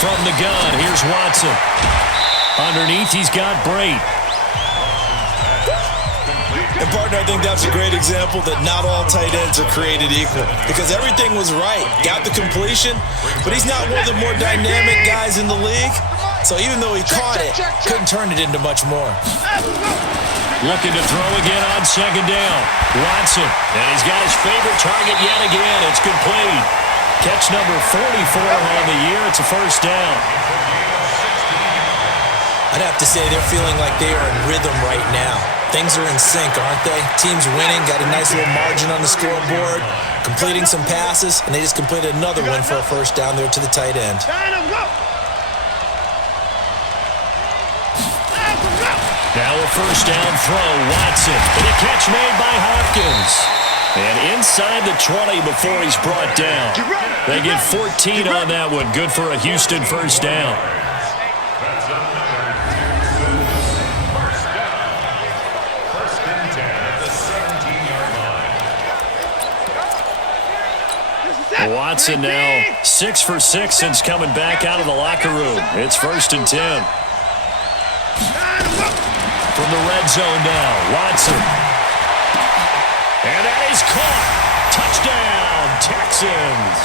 From the gun, here's Watson. Underneath, he's got Brate. And, partner, I think that's a great example that not all tight ends are created equal because everything was right. Got the completion, but he's not one of the more dynamic guys in the league. So even though he caught it, couldn't turn it into much more. Looking to throw again on second down. Watson, and he's got his favorite target yet again. It's complete. Catch number 44 on the year. It's a first down. I'd have to say they're feeling like they are in rhythm right now. Things are in sync, aren't they? Team's winning, got a nice little margin on the scoreboard, completing some passes, and they just completed another one for a first down there to the tight end. Now a first down throw, Watson. And a catch made by Hopkins. And inside the 20 before he's brought down. They get 14 on that one. Good for a Houston first down. Watson now 6 for 6 since coming back out of the locker room. It's 1st and 10. From the red zone now, Watson. And that is caught. Touchdown, Texans.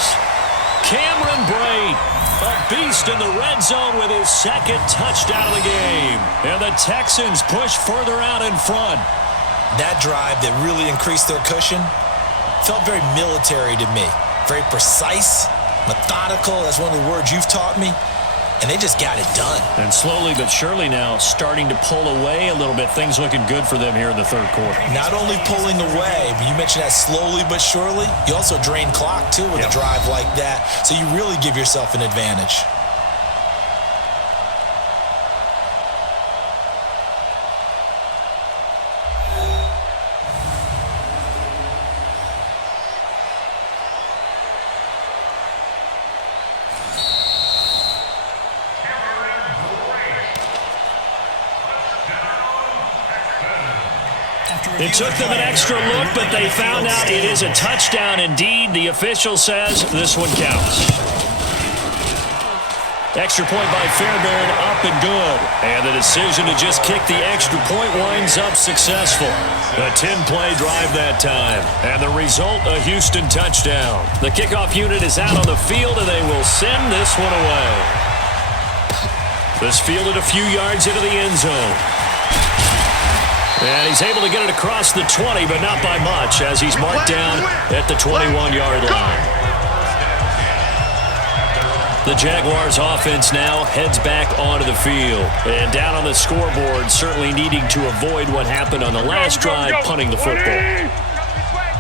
Cameron Brate, a beast in the red zone with his 2nd touchdown of the game. And the Texans push further out in front. That drive that really increased their cushion felt very military to me. Very precise, methodical. That's one of the words you've taught me. And they just got it done. And slowly but surely now starting to pull away a little bit. Things looking good for them here in the third quarter. Not only pulling away, but you mentioned that slowly but surely. You also drain clock, too, with a drive like that. So you really give yourself an advantage. It took them an extra look, but they found out it is a touchdown indeed. The official says this one counts. Extra point by Fairbairn, up and good. And the decision to just kick the extra point winds up successful. A 10-play drive that time. And the result, a Houston touchdown. The kickoff unit is out on the field, and they will send this one away. This fielded a few yards into the end zone. And he's able to get it across the 20, but not by much, as he's marked down at the 21-yard line. The Jaguars offense now heads back onto the field. And down on the scoreboard, certainly needing to avoid what happened on the last drive, punting the football.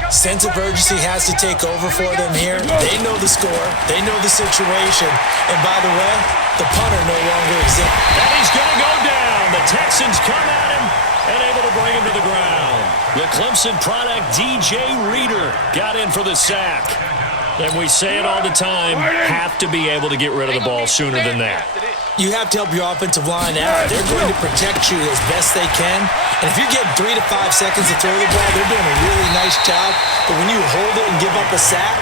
Sense of urgency has to take over for them here. They know the score. They know the situation. And by the way, The punter no longer exists. And he's going to go down. The Texans come at him and able to bring him to the ground. The Clemson product, DJ Reader, got in for the sack. And we say it all the time, have to be able to get rid of the ball sooner than that. You have to help your offensive line out. They're going to protect you as best they can. And if you're getting 3 to 5 seconds to throw the ball, they're doing a really nice job. But when you hold it and give up a sack,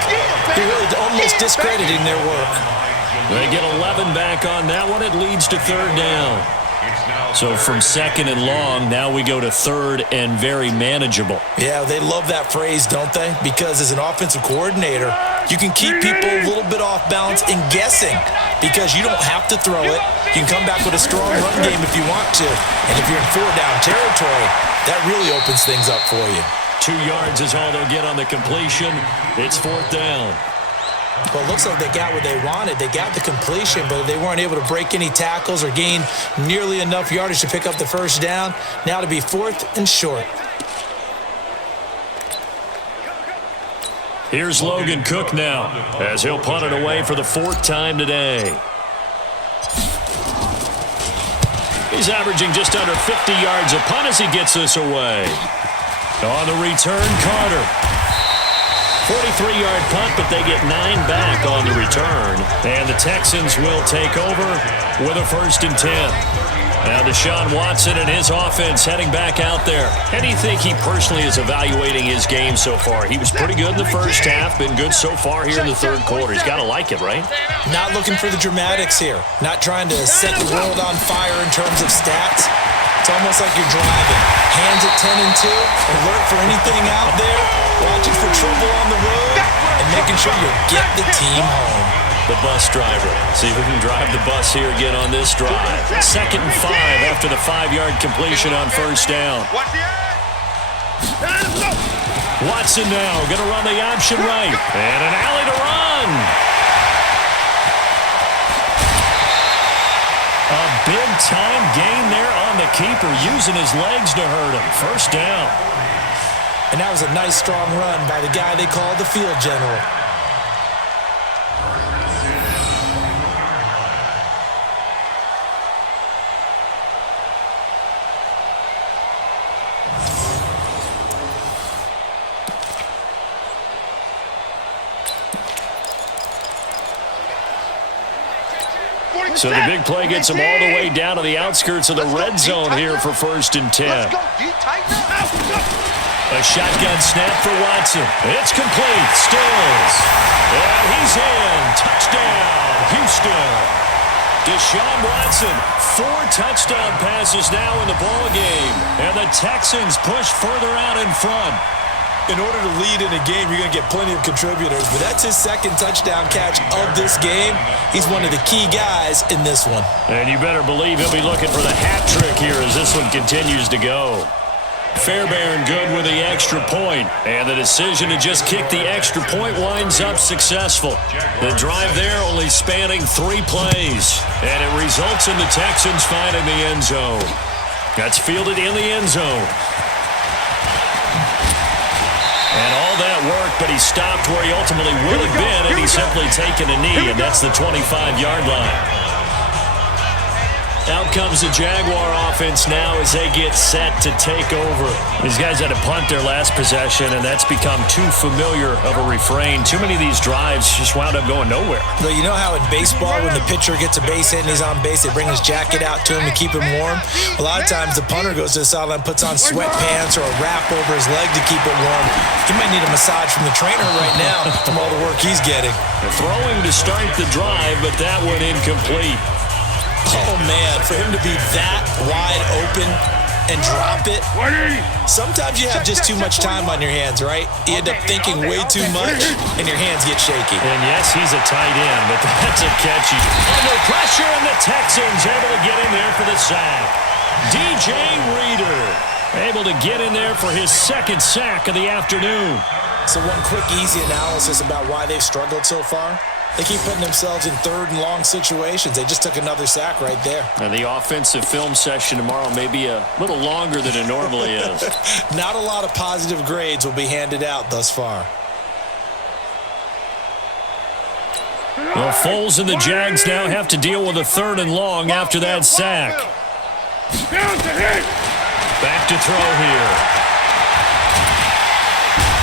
you're really almost discrediting their work. They get 11 back on that one. It leads to third down. So from second and long, now we go to third and very manageable. Yeah, they love that phrase, don't they? Because as an offensive coordinator, you can keep people a little bit off balance and guessing because you don't have to throw it. You can come back with a strong run game if you want to. And if you're in 4-down territory, that really opens things up for you. 2 yards is all they'll get on the completion. It's fourth down. Well, it looks like they got what they wanted. They got the completion, but they weren't able to break any tackles or gain nearly enough yardage to pick up the first down. Now to be fourth and short. Here's Logan Cook now as he'll punt it away for the 4th time today. He's averaging just under 50 yards a punt as he gets this away. On the return, Carter. 43-yard punt, but they get 9 back on the return. And the Texans will take over with a 1st and 10. Now Deshaun Watson and his offense heading back out there. How do you think he personally is evaluating his game so far? He was pretty good in the first half, been good so far here in the third quarter. He's got to like it, right? Not looking for the dramatics here. Not trying to set the world on fire in terms of stats. It's almost like you're driving. Hands at 10 and 2. Alert for anything out there. Watching for trouble on the road. And making sure you get the team home. The bus driver. See if we can drive the bus here again on this drive. 2nd and 5 after the 5-yard completion on 1st down. Watson now going to run the option right. And an alley to run. A big-time gain there on the keeper, using his legs to hurt him. 1st down. And that was a nice, strong run by the guy they call the field general. So the big play gets him all the way down to the outskirts of the red zone here for 1st and 10. A shotgun snap for Watson. It's complete. Stills. And he's in. Touchdown, Houston. Deshaun Watson, 4 touchdown passes now in the ball game. And the Texans push further out in front. In order to lead in a game, you're going to get plenty of contributors, but that's his 2nd touchdown catch of this game. He's one of the key guys in this one. And you better believe he'll be looking for the hat trick here as this one continues to go. Fairbairn good with the extra point, and the decision to just kick the extra point winds up successful. The drive there only spanning 3 plays, and it results in the Texans finding the end zone. That's fielded in the end zone. And all that work, but he stopped where he ultimately would have been, and he's simply taken a knee, and that's the 25-yard line. Out comes the Jaguar offense now as they get set to take over. These guys had to punt their last possession, and that's become too familiar of a refrain. Too many of these drives just wound up going nowhere. Well, you know how in baseball, when the pitcher gets a base hit and he's on base, they bring his jacket out to him to keep him warm? A lot of times the punter goes to the sideline, puts on sweatpants or a wrap over his leg to keep it warm. He might need a massage from the trainer right now from all the work he's getting. They're throwing to start the drive, but that one incomplete. Oh, man, for him to be that wide open and drop it. Sometimes you have just too much time on your hands, right? You end up thinking way too much, and your hands get shaky. And yes, he's a tight end, but that's a catchy. Under pressure, and the Texans able to get in there for the sack. DJ Reader able to get in there for his 2nd sack of the afternoon. So one quick, easy analysis about why they've struggled so far. They keep putting themselves in 3rd and long situations. They just took another sack right there. And the offensive film session tomorrow may be a little longer than it normally is. Not a lot of positive grades will be handed out thus far. Well, Foles and the Jags now have to deal with a 3rd and long after that sack. Back to throw here.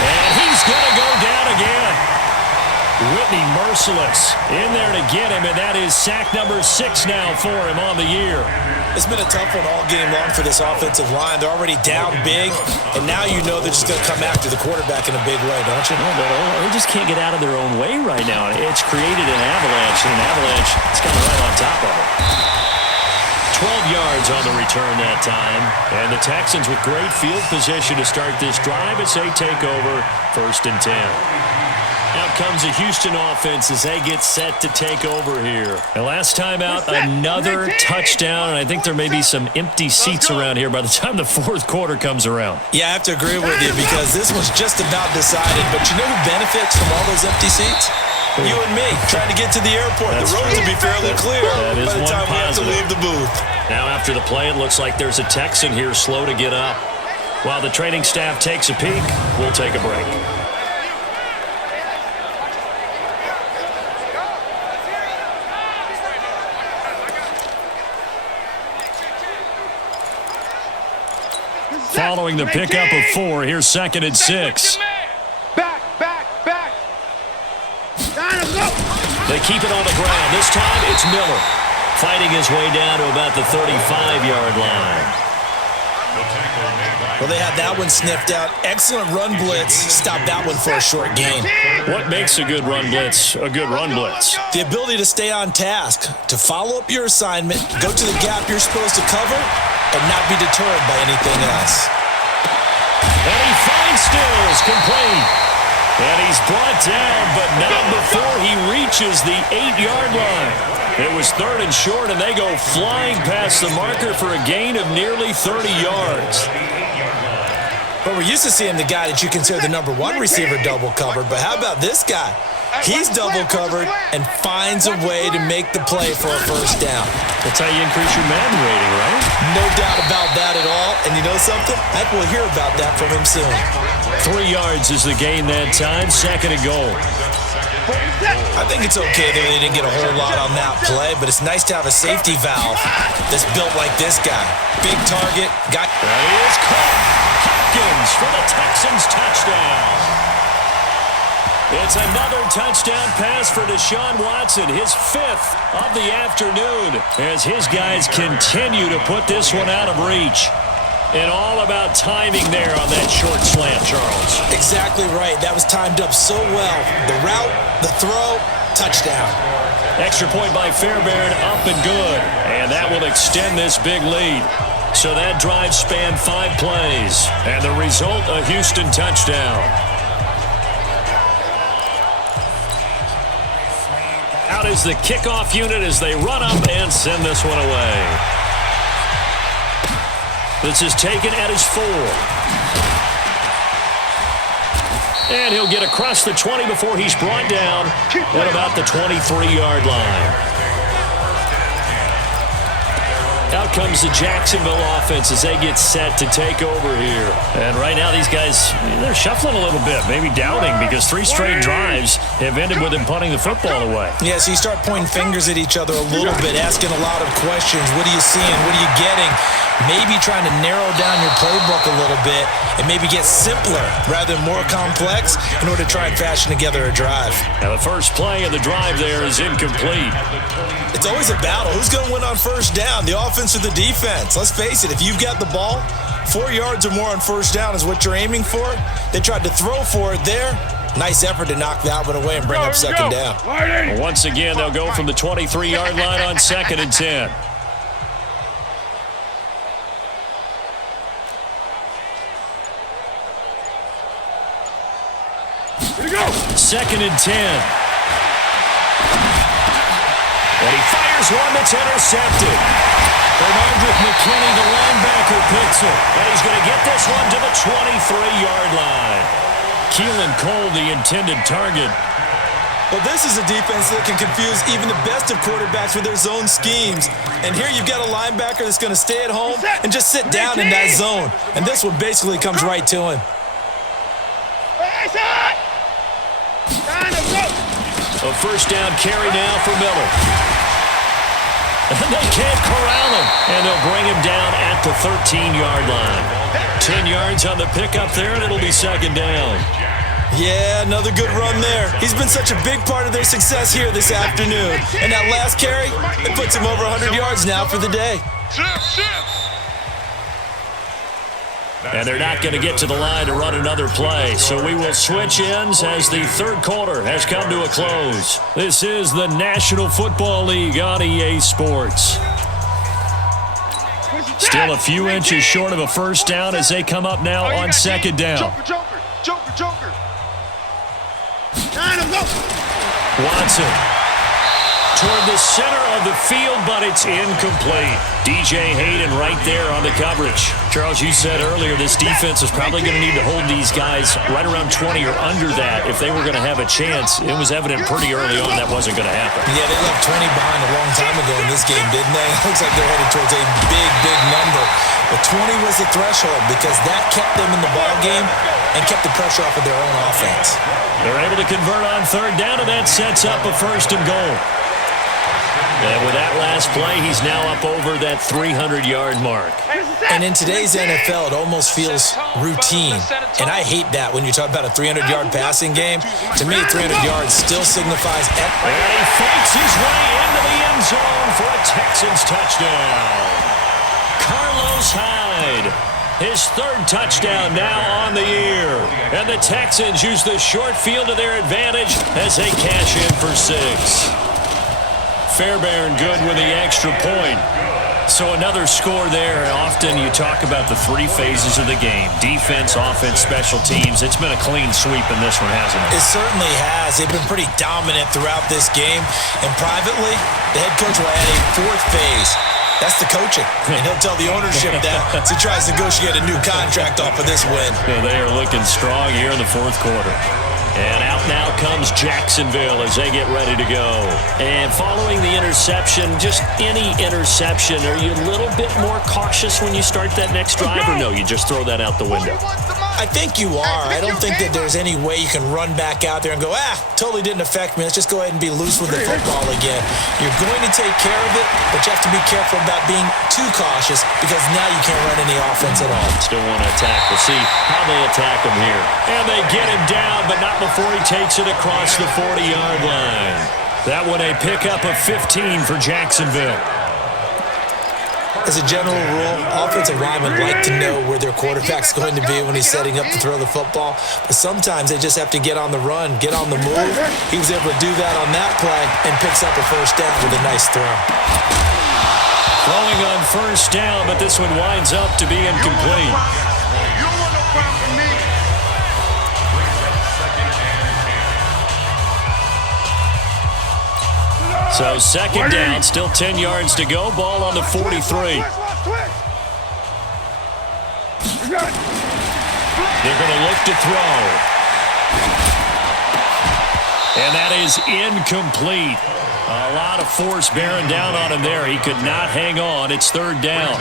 And he's going to go down again. Whitney merciless in there to get him, and that is sack number 6 now for him on the year. It's been a tough one all game long for this offensive line. They're already down big, and now you know they're just going to come after the quarterback in a big way, don't you? No, but they just can't get out of their own way right now. It's created an avalanche, and an avalanche is coming right on top of it. 12 yards on the return that time, and the Texans with great field position to start this drive as they take over 1st and 10. Out comes the Houston offense as they get set to take over here. And last time out, another touchdown, and I think there may be some empty seats around here by the time the 4th quarter comes around. Yeah, I have to agree with you because this one's just about decided. But you know who benefits from all those empty seats? You and me, trying to get to the airport. The roads will be fairly clear by the time we have to leave the booth. Now after the play, it looks like there's a Texan here slow to get up. While the training staff takes a peek, we'll take a break. Following the pickup of 4, here's 2nd and 6. Back. They keep it on the ground. This time it's Miller fighting his way down to about the 35-yard line. Well, they had that one sniffed out. Excellent run blitz. Stop that one for a short gain. What makes a good run blitz a good run blitz? The ability to stay on task, to follow up your assignment, go to the gap you're supposed to cover, and not be deterred by anything else. And he finds Stills, complete. And he's brought down, but not before he reaches the 8-yard line. It was 3rd and short, and they go flying past the marker for a gain of nearly 30 yards. But we're used to seeing the guy that you consider the number 1 receiver double covered. But how about this guy? He's double covered and finds a way to make the play for a 1st down. That's how you increase your Madden rating, right? No doubt about that at all. And you know something? I think we'll hear about that from him soon. 3 yards is the gain that time. 2nd and goal. I think it's okay that they didn't get a whole lot on that play, but it's nice to have a safety valve that's built like this guy. Big target. That is caught. Hopkins for the Texans touchdown. It's another touchdown pass for Deshaun Watson, his 5th of the afternoon, as his guys continue to put this one out of reach. And all about timing there on that short slant, Charles. Exactly right. That was timed up so well. The route, the throw, touchdown. Extra point by Fairbairn, up and good. And that will extend this big lead. So that drive spanned 5 plays. And the result, a Houston touchdown. Out is the kickoff unit as they run up and send this one away. This is taken at his 4. And he'll get across the 20 before he's brought down at about the 23-yard line. Out comes the Jacksonville offense as they get set to take over here. And right now these guys, they're shuffling a little bit, maybe doubting, because 3 straight drives have ended with them punting the football away. Yeah, so you start pointing fingers at each other a little bit, asking a lot of questions. What are you seeing? What are you getting? Maybe trying to narrow down your playbook a little bit and maybe get simpler rather than more complex in order to try and fashion together a drive. Now the first play of the drive there is incomplete. It's always a battle. Who's going to win on 1st down, the offense or the defense? Let's face it, if you've got the ball, 4 yards or more on 1st down is what you're aiming for. They tried to throw for it there. Nice effort to knock that one away and bring up 2nd down. Well, once again, they'll go from the 23-yard line on 2nd and 10. Here we go. 2nd and 10. And he fires one that's intercepted. Bernardrick McKinney, the linebacker, picks it. And he's going to get this one to the 23-yard line. Keelan Cole, the intended target. Well, this is a defense that can confuse even the best of quarterbacks with their zone schemes. And here you've got a linebacker that's going to stay at home and just sit down in that zone. And this one basically comes right to him. A first down carry now for Miller. And they can't corral him. And they'll bring him down at the 13-yard line. 10 yards on the pickup there, and it'll be second down. Yeah, another good run there. He's been such a big part of their success here this afternoon. And that last carry, it puts him over 100 yards now for the day. And they're not going to get to the line to run another play. So we will switch ends as the third quarter has come to a close. This is the National Football League on EA Sports. Still a few inches short of a first down as they come up now on second down. Joker. Watson toward the center of the field, but it's incomplete. DJ Hayden right there on the coverage. Charles, you said earlier this defense is probably going to need to hold these guys right around 20 or under that if they were going to have a chance. It was evident pretty early on that wasn't going to happen. Yeah, they left 20 behind a long time ago in this game, didn't they? It looks like they're headed towards a big number. But 20 was the threshold because that kept them in the ball game and kept the pressure off of their own offense. They're able to convert on third down, and that sets up a first and goal. And with that last play, he's now up over that 300-yard mark. And in today's NFL, it almost feels routine. And I hate that when you talk about a 300-yard passing game. To me, 300 yards still signifies... And he fakes his way into the end zone for a Texans touchdown. Carlos Hyde, his third touchdown now on the year. And the Texans use the short field to their advantage as they cash in for 6. Fairbairn good with the extra point. So another score there. Often you talk about the three phases of the game. Defense, offense, special teams. It's been a clean sweep in this one, hasn't it? It certainly has. They've been pretty dominant throughout this game. And privately, the head coach will add a fourth phase. That's the coaching. And he'll tell the ownership that as he tries to negotiate a new contract off of this win. Yeah, they are looking strong here in the fourth quarter. And out now comes Jacksonville as they get ready to go. And following the interception, just any interception, are you a little bit more cautious when you start that next drive, or no, you just throw that out the window? I think you are. I don't think that there's any way you can run back out there and go, totally didn't affect me. Let's just go ahead and be loose with the football again. You're going to take care of it, but you have to be careful about being too cautious because now you can't run any offense at all. Still want to attack. We'll see how they attack him here. And they get him down, but not before he takes it across the 40-yard line. That one a pickup of 15 for Jacksonville. As a general rule, offensive linemen like to know where their quarterback's going to be when he's setting up to throw the football. But sometimes they just have to get on the run, get on the move. He was able to do that on that play and picks up a first down with a nice throw. Throwing on first down, but this one winds up to be incomplete. You don't want no problem from me. So second down, still 10 yards to go. Ball on the 43. They're going to look to throw. And that is incomplete. A lot of force bearing down on him there. He could not hang on. It's third down.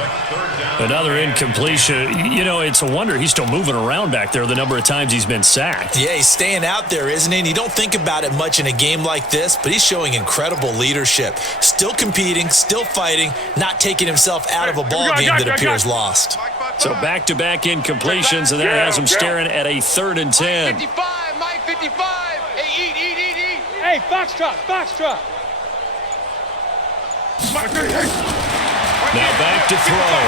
Another incompletion. You know, it's a wonder he's still moving around back there the number of times he's been sacked. Yeah, he's staying out there, isn't he? And you don't think about it much in a game like this, but he's showing incredible leadership. Still competing, still fighting, not taking himself out of a ball game that appears lost. So back-to-back incompletions, and that has him staring at a 3rd and 10. 55, Mike 55. Hey, eat. Hey, foxtrot. Now back to throw.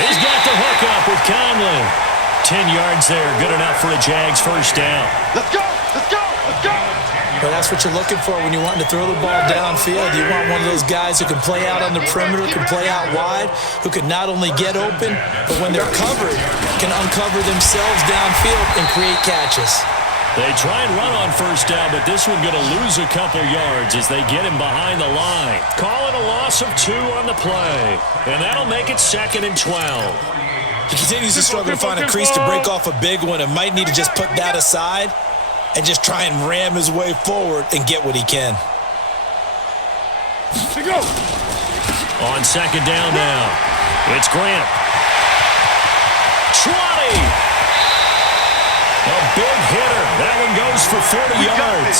He's got the hook up with Conley. 10 yards there, good enough for a Jags first down. Let's go. Well, that's what you're looking for when you're wanting to throw the ball downfield. You want one of those guys who can play out on the perimeter, can play out wide, who can not only get open, but when they're covered, can uncover themselves downfield and create catches. They try and run on first down, but this one going to lose a couple yards as they get him behind the line. Call it a loss of 2 on the play, and that'll make it 2nd and 12. He continues to struggle to find a crease to break off a big one and might need to just put that aside and just try and ram his way forward and get what he can. On second down now, it's Grant. 20! A big hitter. That one goes for 40 yards.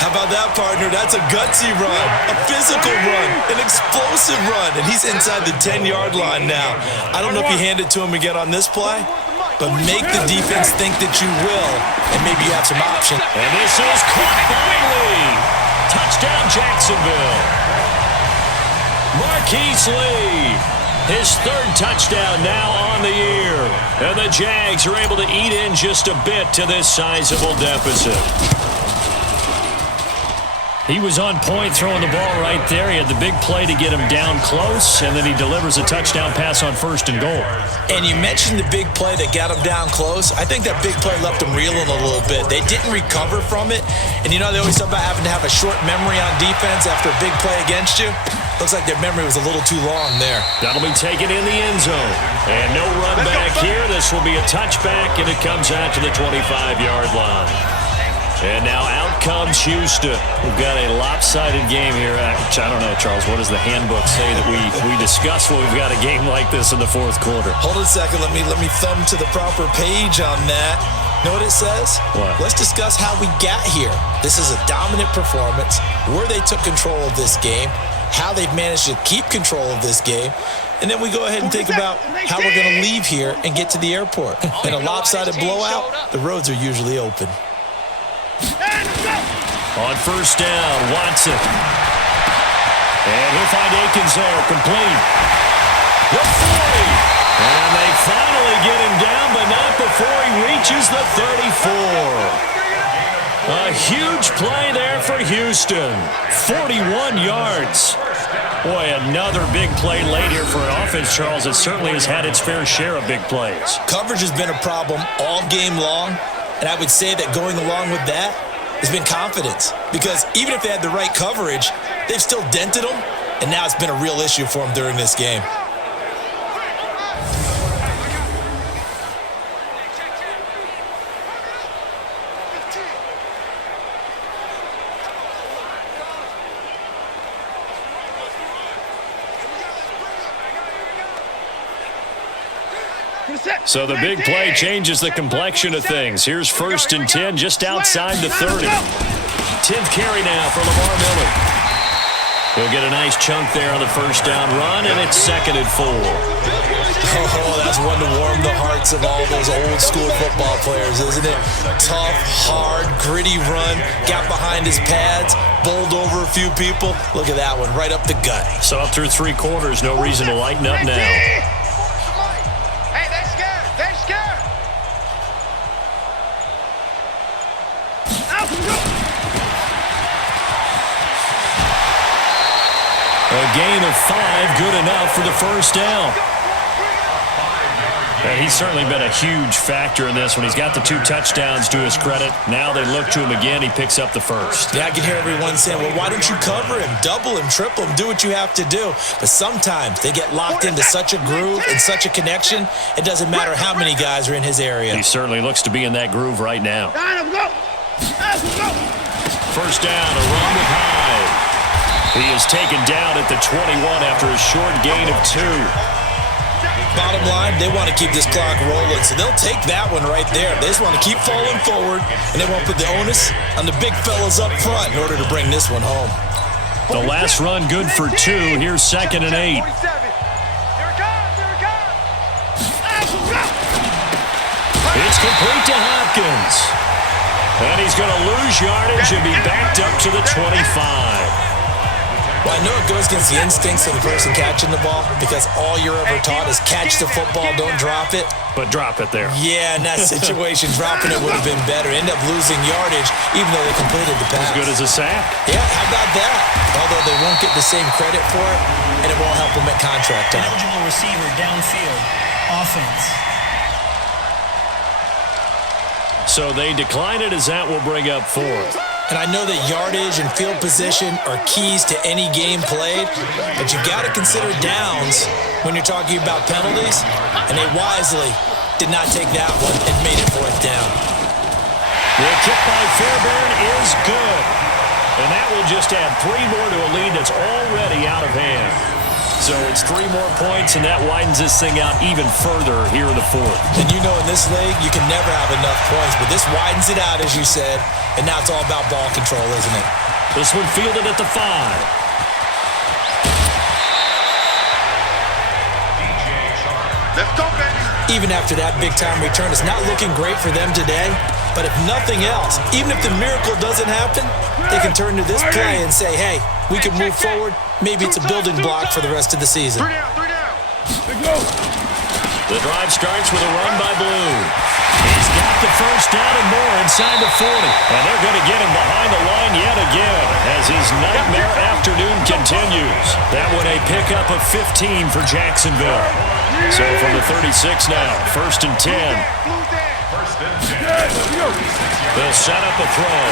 How about that, partner? That's a gutsy run, a physical run, an explosive run, and he's inside the 10-yard line now. I don't know if you hand it to him again on this play, but make the defense think that you will, and maybe you have some option. And this is caught by Lee. Touchdown, Jacksonville. Marquise Lee, his third touchdown now on the year. And the Jags are able to eat in just a bit to this sizable deficit. He was on point throwing the ball right there. He had the big play to get him down close, and then he delivers a touchdown pass on 1st and goal. And you mentioned the big play that got him down close. I think that big play left him reeling a little bit. They didn't recover from it. And you know, they always talk about having to have a short memory on defense after a big play against you. Looks like their memory was a little too long there. That'll be taken in the end zone. And no run back here. This will be a touchback, and it comes out to the 25-yard line. And now out comes Houston. We've got a lopsided game here. I don't know, Charles, what does the handbook say that we discuss when we've got a game like this in the fourth quarter? Hold on a second. Let me thumb to the proper page on that. Know what it says? What? Let's discuss how we got here. This is a dominant performance, where they took control of this game, how they've managed to keep control of this game, and then we go ahead and think about how we're going to leave here and get to the airport. In a lopsided blowout, the roads are usually open. On 1st down, Watson. And he'll find Akins there, complete. The 40. And they finally get him down, but not before he reaches the 34. A huge play there for Houston. 41 yards. Boy, another big play late here for an offense, Charles. It certainly has had its fair share of big plays. Coverage has been a problem all game long, and I would say that going along with that has been confidence, because even if they had the right coverage, they've still dented them, and now it's been a real issue for them during this game. So the big play changes the complexion of things. Here's 1st and 10 just outside the 30. 10th carry now for Lamar Miller. He'll get a nice chunk there on the 1st down run, and it's 2nd and 4. Oh, that's one to warm the hearts of all those old school football players, isn't it? Tough, hard, gritty run, got behind his pads, bowled over a few people. Look at that one, right up the gut. So up through 3 quarters, no reason to lighten up now. A gain of 5, good enough for the 1st down. And he's certainly been a huge factor in this one. He's got the 2 touchdowns to his credit. Now they look to him again. He picks up the 1st. Yeah, I can hear everyone saying, well, why don't you cover him, double him, triple him, do what you have to do. But sometimes they get locked into such a groove and such a connection, it doesn't matter how many guys are in his area. He certainly looks to be in that groove right now. 1st down, a run with Hyde. He is taken down at the 21 after a short gain of 2. Bottom line, they want to keep this clock rolling, so they'll take that one right there. They just want to keep falling forward, and they won't put the onus on the big fellas up front in order to bring this one home. The last run good for 2. Here's 2nd and 8. It's complete to Hopkins. And he's going to lose yardage and be backed up to the 25. Well, I know it goes against the instincts of the person catching the ball, because all you're ever taught is catch the football, don't drop it. But drop it there. Yeah, in that situation, dropping it would have been better. End up losing yardage, even though they completed the pass. As good as a sack. Yeah, how about that? Although they won't get the same credit for it, and it won't help them at contract time. Eligible receiver downfield. Offense. So they decline it, as that will bring up 4th. And I know that yardage and field position are keys to any game played, but you've got to consider downs when you're talking about penalties, and they wisely did not take that one and made it 4th down. The kick by Fairbairn is good, and that will just add 3 more to a lead that's already out of hand. So it's 3 more points, and that widens this thing out even further here in the fourth. And you know in this league, you can never have enough points, but this widens it out, as you said, and now it's all about ball control, isn't it? This one fielded at the 5. Let's go, baby. Even after that big-time return, it's not looking great for them today. But if nothing else, even if the miracle doesn't happen, they can turn to this play and say, hey, we can move forward. Maybe it's a building block for the rest of the season. 3 down, 3 down. The drive starts with a run by Blue. He's got the first down and more inside the 40. And they're going to get him behind the line yet again as his nightmare afternoon continues. That one a pickup of 15 for Jacksonville. So from the 36 now, 1st and 10. They'll set up a throw.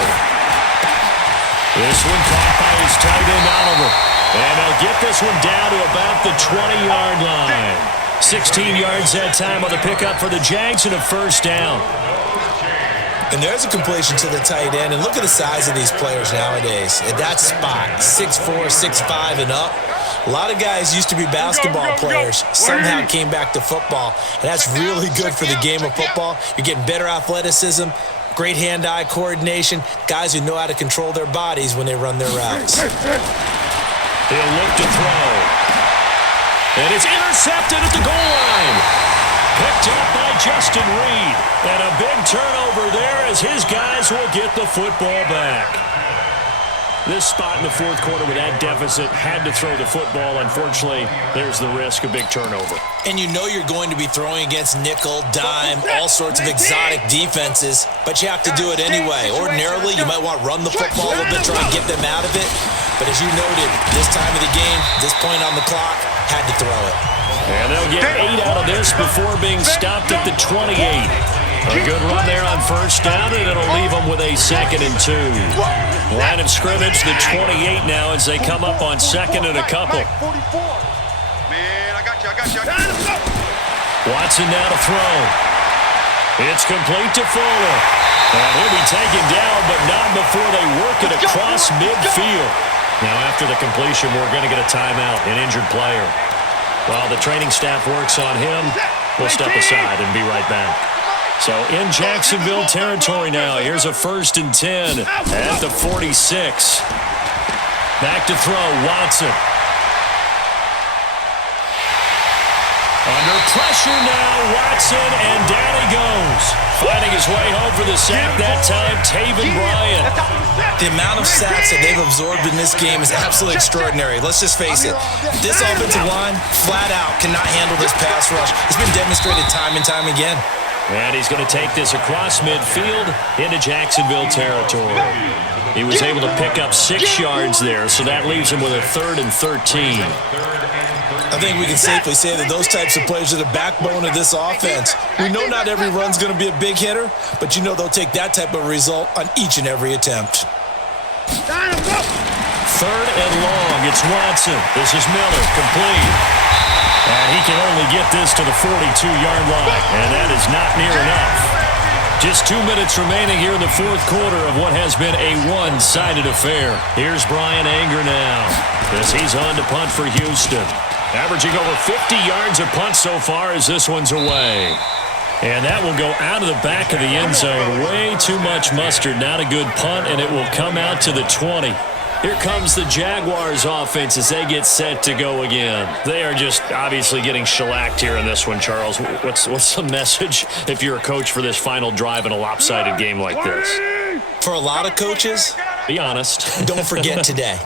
This one caught by his tight end Oliver. And they'll get this one down to about the 20-yard line. 16 yards that time on the pickup for the Jags and a first down. And there's a completion to the tight end. And look at the size of these players nowadays. At that spot, 6'4", 6'5", and up. A lot of guys used to be basketball players, somehow came back to football. And that's really good for the game of football. You're getting better athleticism, great hand-eye coordination, guys who know how to control their bodies when they run their routes. He'll look to throw. And it's intercepted at the goal line. Picked up by Justin Reed. And a big turnover there as his guys will get the football back. This spot in the fourth quarter with that deficit, had to throw the football. Unfortunately, there's the risk of big turnover. And you know you're going to be throwing against nickel, dime, all sorts of exotic defenses, but you have to do it anyway. Ordinarily, you might want to run the football a little bit, try and get them out of it. But as you noted, this time of the game, this point on the clock, had to throw it. And they'll get 8 out of this before being stopped at the 28. A good run there on first down, and it'll leave them with a 2nd and 2. Line of scrimmage, the 28 now as they come up on 2nd and a couple. Man, I got you. Watson now to throw. It's complete to Fuller. And he'll be taken down, but not before they work it across midfield. Now after the completion, we're going to get a timeout, an injured player. While the training staff works on him, we'll step aside and be right back. So in Jacksonville territory now, here's a 1st and 10 at the 46. Back to throw, Watson. Under pressure now, Watson, and down he goes. Finding his way home for the sack that time, Taven Bryan. The amount of sacks that they've absorbed in this game is absolutely extraordinary. Let's just face it. This offensive line, flat out, cannot handle this pass rush. It's been demonstrated time and time again. And he's going to take this across midfield into Jacksonville territory. He was able to pick up 6 yards there, so that leaves him with a 3rd and 13. I think we can safely say that those types of plays are the backbone of this offense. We know not every run's going to be a big hitter, but you know they'll take that type of result on each and every attempt. 3rd and long. It's Watson. This is Miller. Complete. And he can only get this to the 42-yard line, and that is not near enough. Just 2 minutes remaining here in the fourth quarter of what has been a one-sided affair. Here's Brian Anger now as he's on to punt for Houston. Averaging over 50 yards a punt so far as this one's away. And that will go out of the back of the end zone. Way too much mustard. Not a good punt, and it will come out to the 20. Here comes the Jaguars offense as they get set to go again. They are just obviously getting shellacked here in this one, Charles. What's the message if you're a coach for this final drive in a lopsided game like this? For a lot of coaches, be honest. Don't forget today.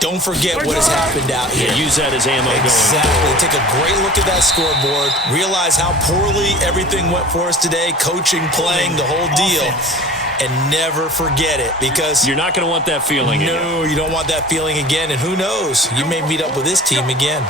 Don't forget what has happened out here. Yeah, use that as ammo going forward. Take a great look at that scoreboard. Realize how poorly everything went for us today. Coaching, playing, the whole deal. And never forget it, because you're not going to want that feeling again. No, you don't want that feeling again. And who knows? You may meet up with this team again.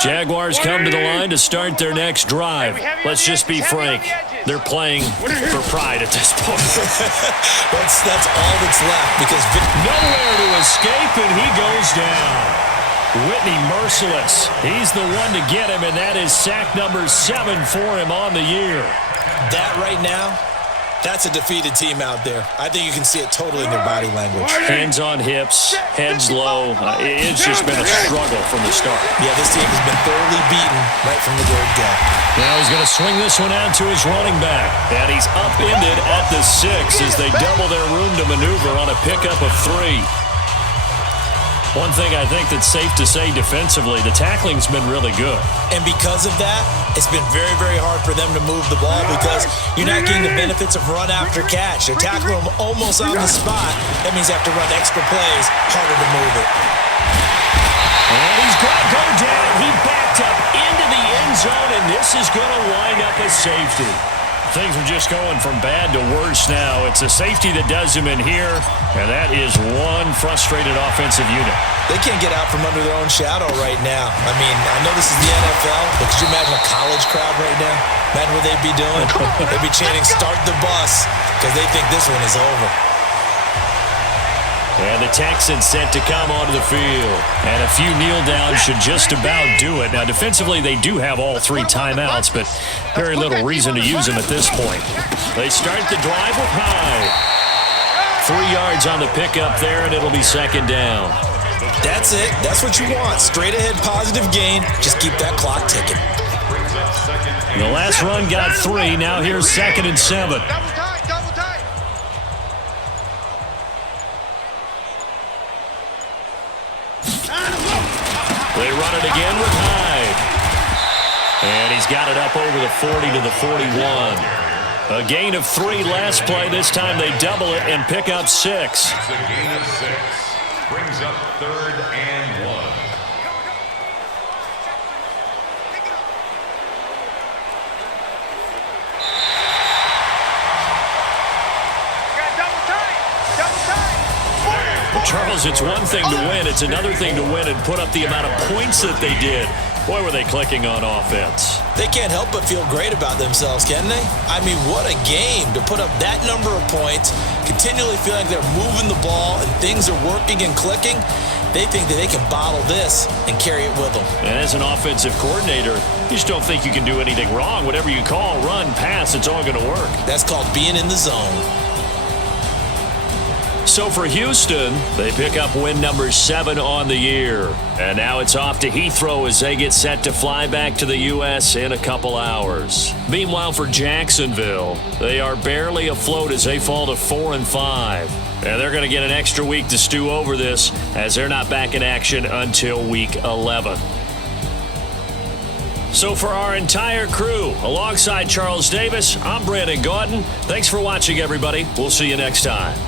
Jaguars come to the line to start their next drive. Let's just be frank. They're playing for pride at this point. That's all that's left, because nowhere to escape, and he goes down. Whitney merciless. He's the one to get him, and that is sack number 7 for him on the year. That right now, that's a defeated team out there. I think you can see it totally in their body language. Hands on hips, heads low. It's just been a struggle from the start. Yeah, this team has been thoroughly beaten right from the word go. Now he's going to swing this one out to his running back. And he's upended at the 6 as they double their room to maneuver on a pickup of 3. One thing I think that's safe to say defensively, the tackling's been really good. And because of that, it's been very, very hard for them to move the ball because you're not getting the benefits of run after catch. They're tackling them almost on the spot. That means they have to run extra plays, harder to move it. And he's going to go down. He backed up into the end zone, and this is going to wind up a safety. Things are just going from bad to worse now. It's a safety that does him in here, and that is one frustrated offensive unit. They can't get out from under their own shadow right now. I mean, I know this is the NFL, but could you imagine a college crowd right now? Imagine what they'd be doing. They'd be chanting, "Start the bus," because they think this one is over. And the Texans set to come onto the field. And a few kneel downs should just about do it. Now, defensively, they do have all 3 timeouts, but very little reason to use them at this point. They start the drive with Hyde. 3 yards on the pickup there, and it'll be 2nd down. That's it. That's what you want. Straight ahead, positive gain. Just keep that clock ticking. The last run got 3. Now here's 2nd and 7. Double tight. They run it again with Hyde. And he's got it up over the 40 to the 41. A gain of 3 last play. This time they double it and pick up 6. It's a gain of 6. Brings up 3rd and 1. Charles, it's one thing to win. It's another thing to win and put up the amount of points that they did. Boy, were they clicking on offense. They can't help but feel great about themselves, can they? I mean, what a game to put up that number of points, continually feeling like they're moving the ball and things are working and clicking. They think that they can bottle this and carry it with them. And as an offensive coordinator, you just don't think you can do anything wrong. Whatever you call, run, pass, it's all going to work. That's called being in the zone. So for Houston, they pick up win number 7 on the year. And now it's off to Heathrow as they get set to fly back to the U.S. in a couple hours. Meanwhile, for Jacksonville, they are barely afloat as they fall to 4-5. And they're going to get an extra week to stew over this as they're not back in action until week 11. So for our entire crew, alongside Charles Davis, I'm Brandon Gautin. Thanks for watching, everybody. We'll see you next time.